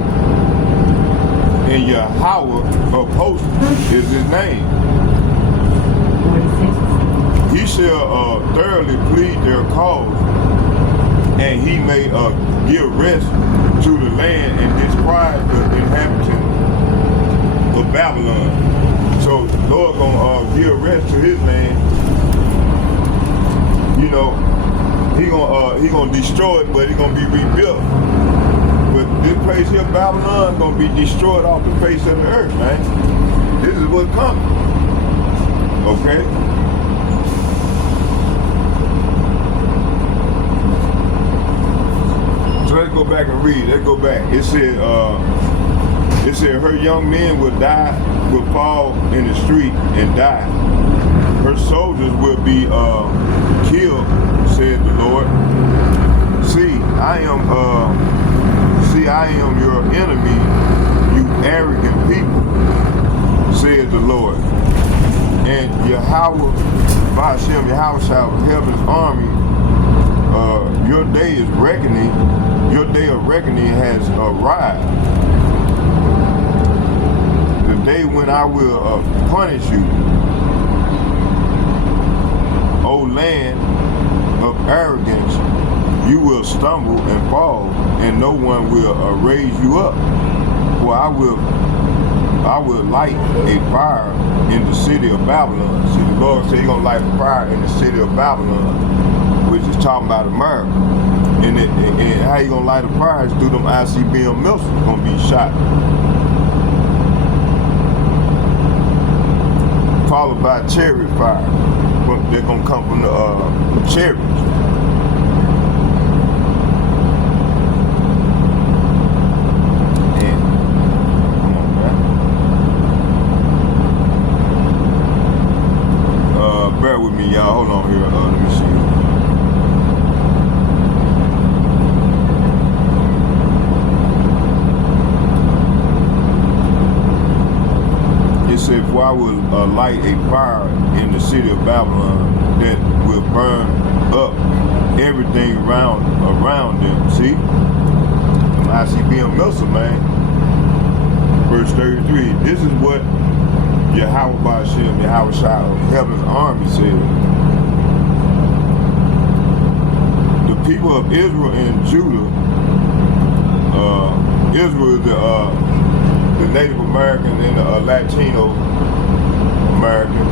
and Yahweh of hosts is his name. He shall thoroughly plead their cause, and he may give rest to the land and disquiet the inhabitants of Babylon. So the Lord gonna give rest to his land. You know, he gonna destroy it, but it's gonna be rebuilt. But this place here, Babylon, gonna be destroyed off the face of the earth, man. This is what's coming. Okay? So let's go back and read. Let's go back. It said her young men will die, will fall in the street and die. Her soldiers will be killed, said the Lord. See, I am your enemy, you arrogant people, said the Lord. And Yahweh, Ba'ashem, Yahweh shall heaven's army, your day is reckoning, your day of reckoning has arrived. The day when I will punish you, O land of arrogance, you will stumble and fall, and no one will raise you up. For I will light a fire in the city of Babylon. See, the Lord said he's going to light a fire in the city of Babylon, which is talking about America. And how you going to light a fire is through them ICBM missiles going to be shot. Followed by chariot fire. They're going to come from the chariots. Bear with me, y'all. Hold on here. Let me see. It said, for I will light a fire in the city of Babylon that will burn up everything around them. See? ICBM missile, man. Verse 33. This is what Yahweh Ba'ashem, Yahweh Shai, heaven's army said. The people of Israel and Judah, Israel is the Native Americans and the Latino Americans,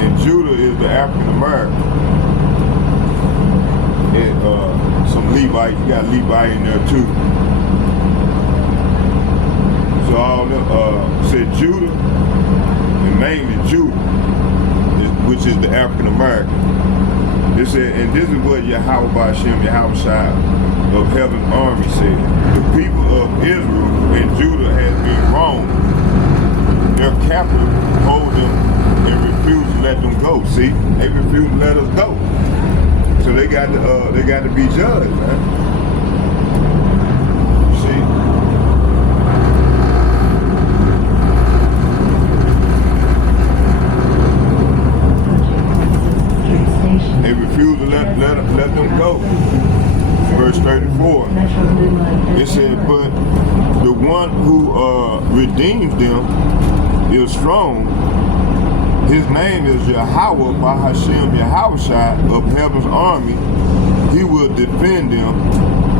and Judah is the African American. And some Levites, you got Levi in there too. So all them said Judah, and mainly Judah, which is the African American. This said, and this is what Yahweh Ba'ashem, Yahweh Shai of heaven's army said. The people of Israel and Judah has been wronged. Their captors hold them and refuse to let them go. See, they refuse to let us go. So they got to be judged, man. See. They refuse to let them go. Verse 34. It said, but the one who redeems them is strong. His name is Yahweh Ba'ashem, Yahweh Shai of heaven's army. He will defend them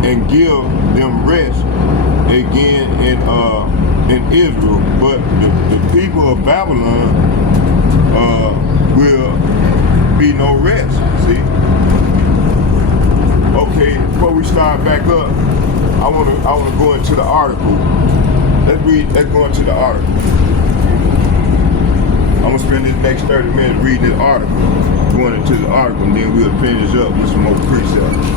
and give them rest again in Israel. But the people of Babylon will be no rest. See? Okay, before we start back up, I wanna go into the article. Let's go into the article. I'm gonna spend this next 30 minutes reading this article, going into the article, and then we'll finish up with some more precepts.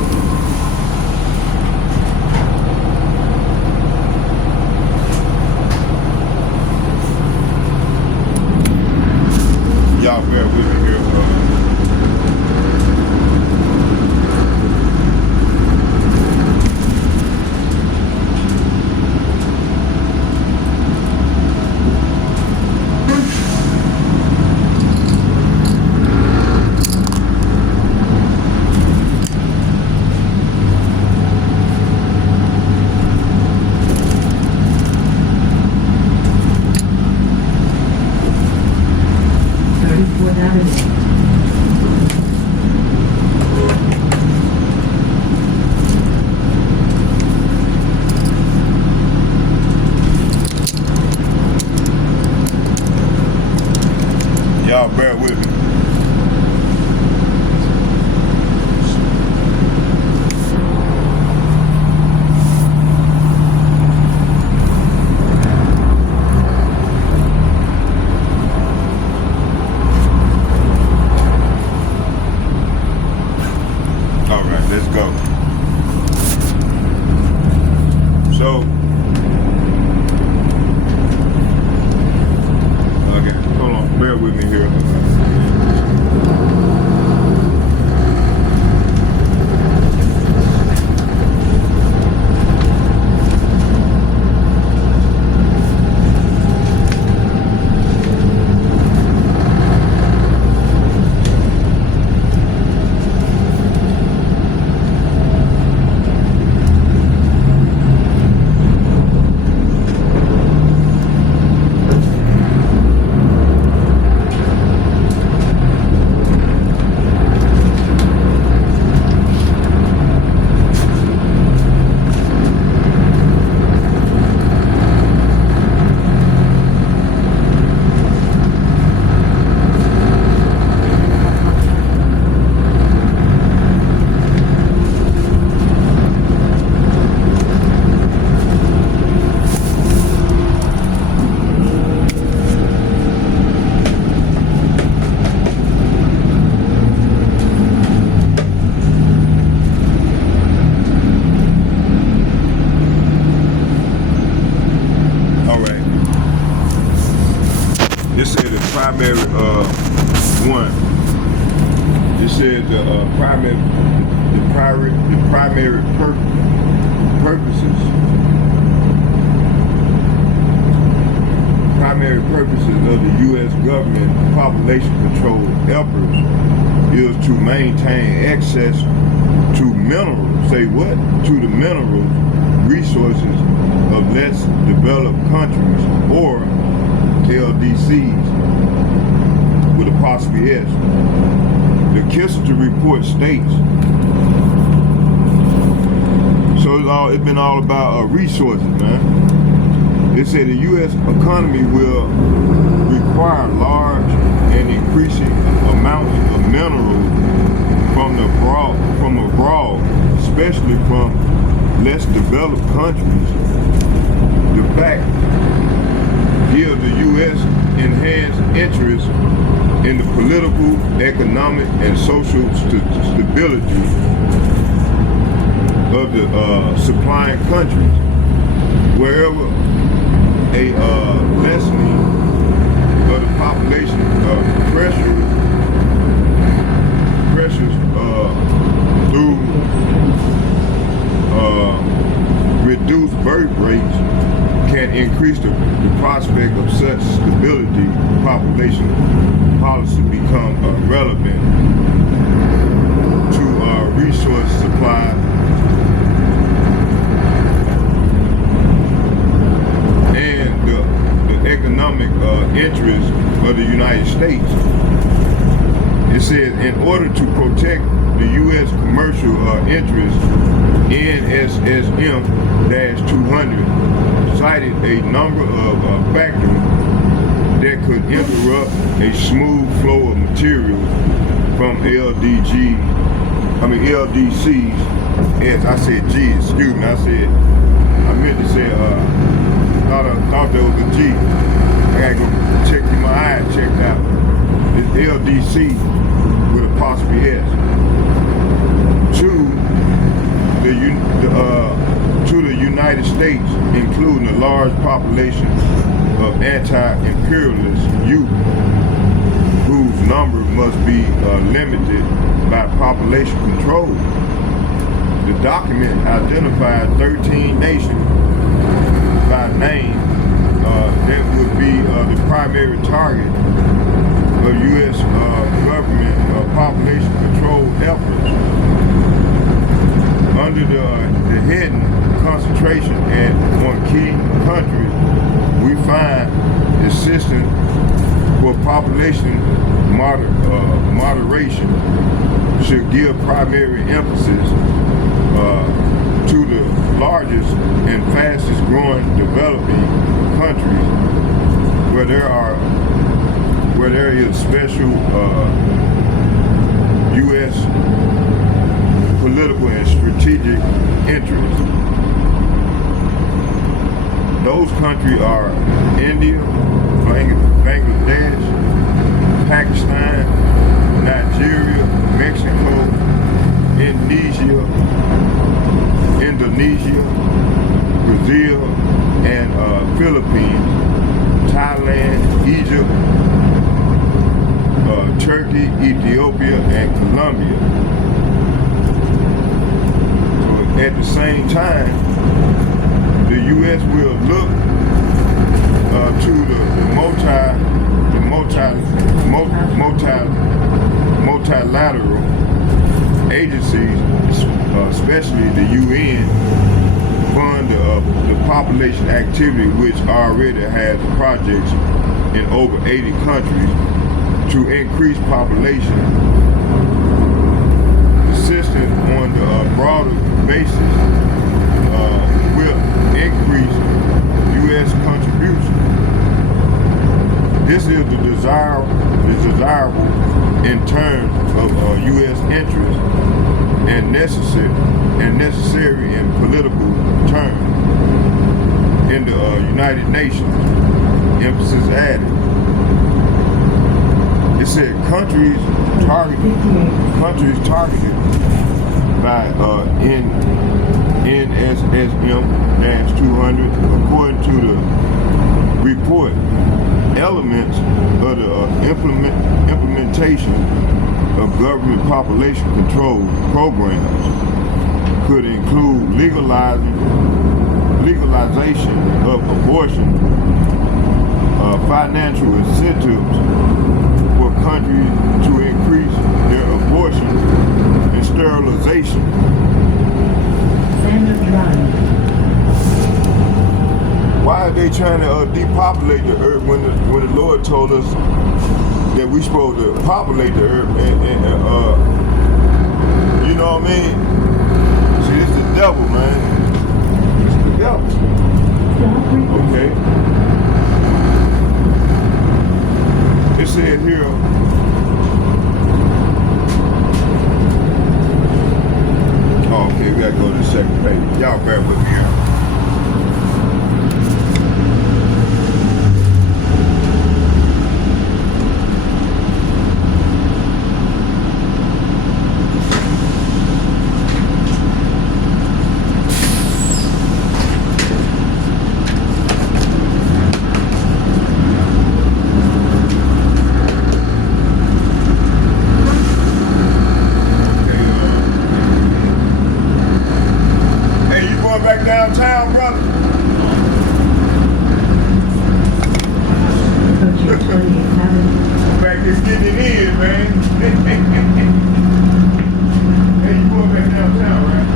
Y'all bear with me here, primary one. It says the primary purposes of the U.S. government population control efforts is to maintain access to minerals. Say what? To the minerals resources of less developed countries, or LDCs with a apostrophe S. The Kissinger report states. So it's been all about resources, man. It said the U.S. economy will require large and increasing amounts of minerals from abroad, especially from less developed countries. The fact gives the U.S. enhanced interest in the political, economic, and social stability of the supplying countries. Wherever a lessening of the population pressures through reduced birth rates can increase the prospect of such stability. Population policy become relevant to resource supply and the economic interests of the United States. It says in order to protect the U.S. commercial interests, NSSM-200 cited a number of factors that could interrupt a smooth flow of materials from LDCs. As I said G, excuse me, I meant to say, thought there was a G. I gotta go check my eyes checked out. It's LDC with apostrophe S. To the United States, including a large population of anti-imperialist youth, whose number must be limited by population control. The document identified 13 nations by name that would be the primary target of U.S. government population control efforts. Under the heading concentration and on key countries, we find assistance for population moderation should give primary emphasis to the largest and fastest growing developing countries where there is special U.S. political and strategic interests. Those countries are India, Bangladesh, Pakistan, Nigeria, Mexico, Indonesia, Brazil, and Philippines, Thailand, Egypt, Turkey, Ethiopia, and Colombia. At the same time, the U.S. will look to the multilateral agencies, especially the UN, fund the population activity, which already has projects in over 80 countries to increase population. Assistance on the broader basis will increase U.S. contribution. This is the desirable in terms of U.S. interest and necessary in political terms in the United Nations. Emphasis added. It said countries targeted by NSSM-200, according to the report, elements of the implementation of government population control programs could include legalization of abortion, financial incentives for countries to increase their abortion and sterilization. Why are they trying to depopulate the earth when the Lord told us that we supposed to populate the earth and you know what I mean? See, this is the devil, man. It's the devil. Okay. It said here. Oh, okay, we gotta go to the second page. Y'all bear with me here. Downtown, brother. Back here getting it in, man. Hey, you going back downtown, right?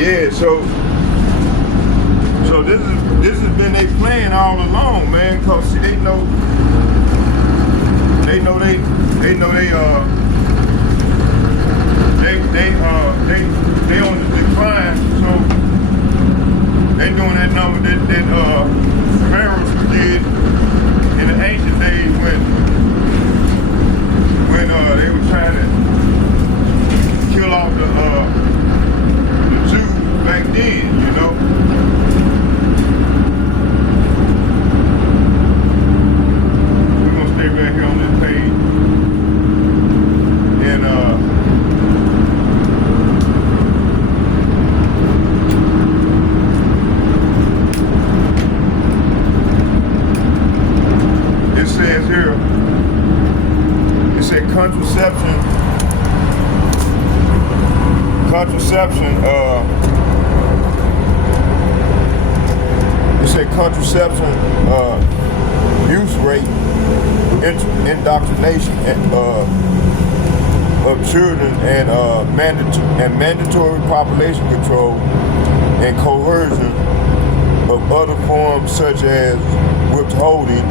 Yeah, so this has been their plan all along, man. Cause they know they on the decline. So they doing that number that pharaohs did in the ancient days when they were trying to kill off the Jews back then, you know. We're gonna stay back here on this page. And it says here, it said contraception, it said contraception use rate, indoctrination of children, and mandatory population control and coercion of other forms such as withholding,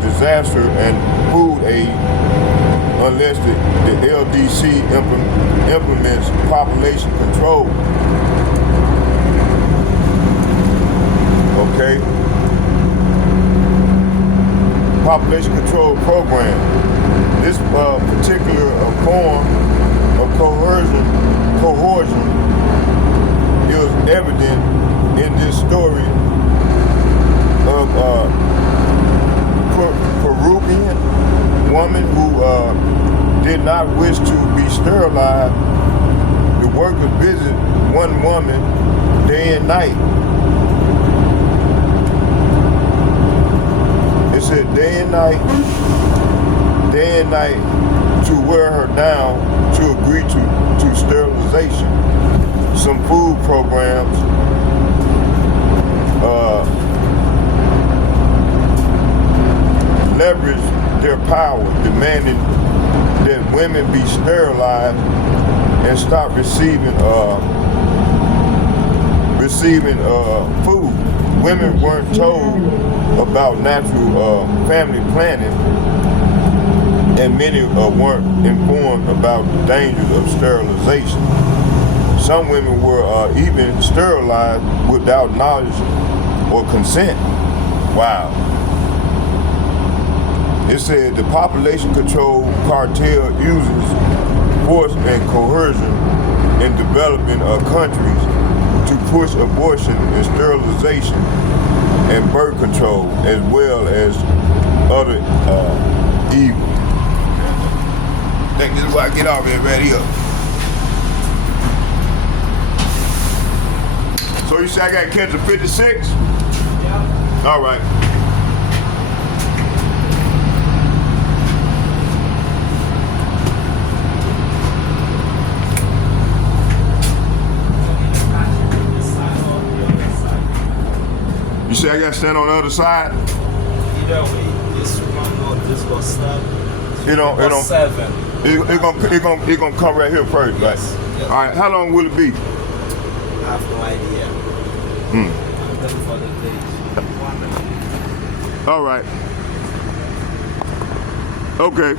disaster, and food aid, unless the LDC implements population control. Okay? Population control program. This particular form of coercion is evident in this story of Peruvian woman who did not wish to be sterilized. The worker visit one woman day and night. It said day and night to wear her down to agree to sterilization. Some food programs leverage their power, demanding that women be sterilized and stop receiving food. Women weren't told about natural family planning, and many weren't informed about the dangers of sterilization. some women were even sterilized without knowledge or consent. Wow. It said the population control cartel uses force and coercion in developing countries to push abortion and sterilization and birth control, as well as other evil. I think this is why I get off here right here. So you say I gotta catch a 56? Yeah. All right. You say I gotta stand on the other side? Either way, this one or this was 7. It don't. 7. It gonna come right here first, right? Yes. All right. How long will it be? I have no idea. I'm done for the day. 1 minute. All right. Okay.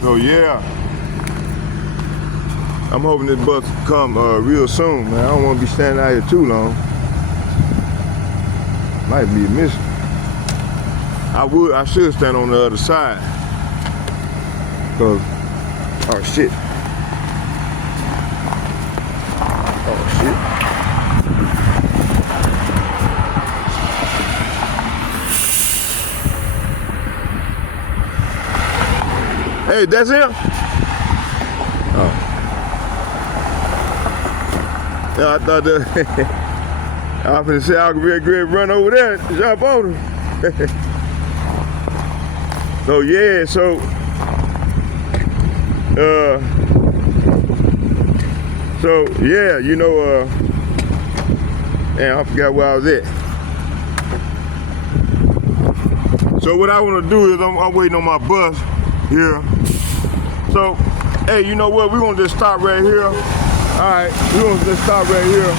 So yeah, I'm hoping this bus come real soon, man. I don't want to be standing out here too long. Might be a mission. I should stand on the other side. Cause, oh shit. Oh shit. Hey, that's him? Oh. Yeah, I thought that I was gonna say I could be a great run over there and jump on him. So yeah, so yeah, you know, and I forgot where I was at. So what I want to do is I'm waiting on my bus here. So, hey, you know what? We're gonna just stop right here. All right, we're gonna just stop right here.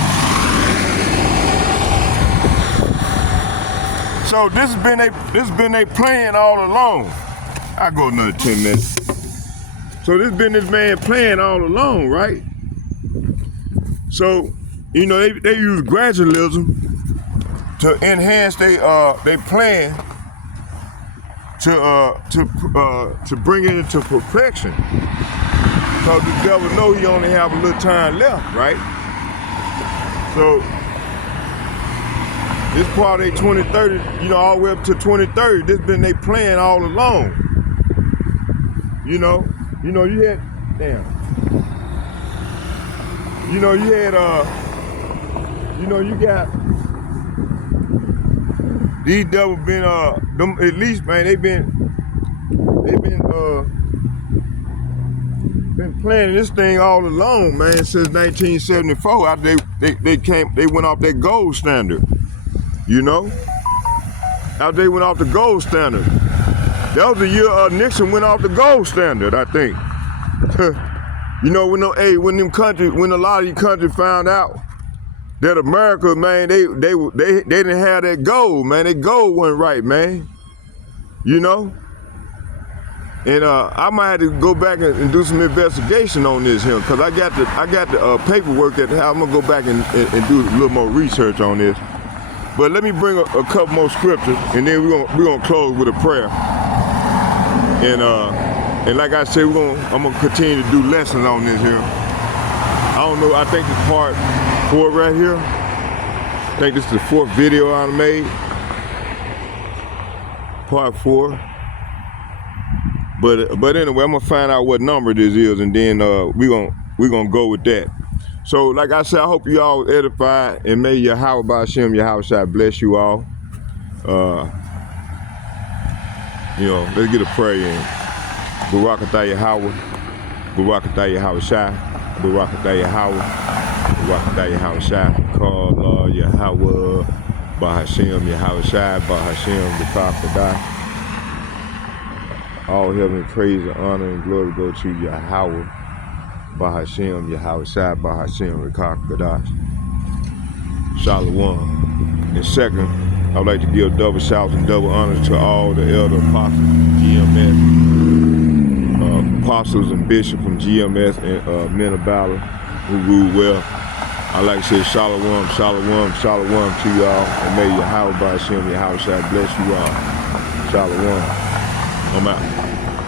So this has been a plan all along. I go another 10 minutes. So this been this man plan all along, right? So, you know, they use gradualism to enhance they plan to bring it into perfection. Because the devil know he only have a little time left, right? So this part of 2030, you know, all the way up to 2030, this been they plan all along. You know, you had, damn. You know, you had, you got, these devils been, them, at least, man, they been planning this thing all along, man, since 1974. After they went off that gold standard, you know? After they went off the gold standard. That was the year Nixon went off the gold standard, I think. You know, when a lot of these countries found out that America, man, they didn't have that gold, man. That gold wasn't right, man. You know? And I might have to go back and do some investigation on this here, cause I got the paperwork that I'm gonna go back and do a little more research on this. But let me bring a couple more scriptures, and then we're gonna close with a prayer. And like I said, I'm gonna continue to do lessons on this here. I don't know. I think it's part 4 right here. I think this is the 4th video I made. Part 4. But anyway, I'm gonna find out what number this is, and then we're gonna go with that. So like I said, I hope you all edified, and may Yahweh B'Hashem, Yahweh bless you all. You know, let's get a prayer in. Barakatah Yahweh, Barakatah Yahweh Shai, Barakatah Yahweh, Barakatah Yahweh Shai, call Yahweh B'Hashem, Yahweh Shai, B'Hashem, Barakatah. All heaven praise and honor and glory go to Yahweh B'Hashem, Yahweh Shai, B'Hashem, Barakatah. Shalom. And second, I would like to give double shouts and double honors to all the elder apostles, GMS, apostles and bishops from GMS and men of valor who rule well. I like to say shalom, shalom, shalom to y'all, and may Yahweh B'Hashem, Yahweh shall bless you all. Shalom. I'm out.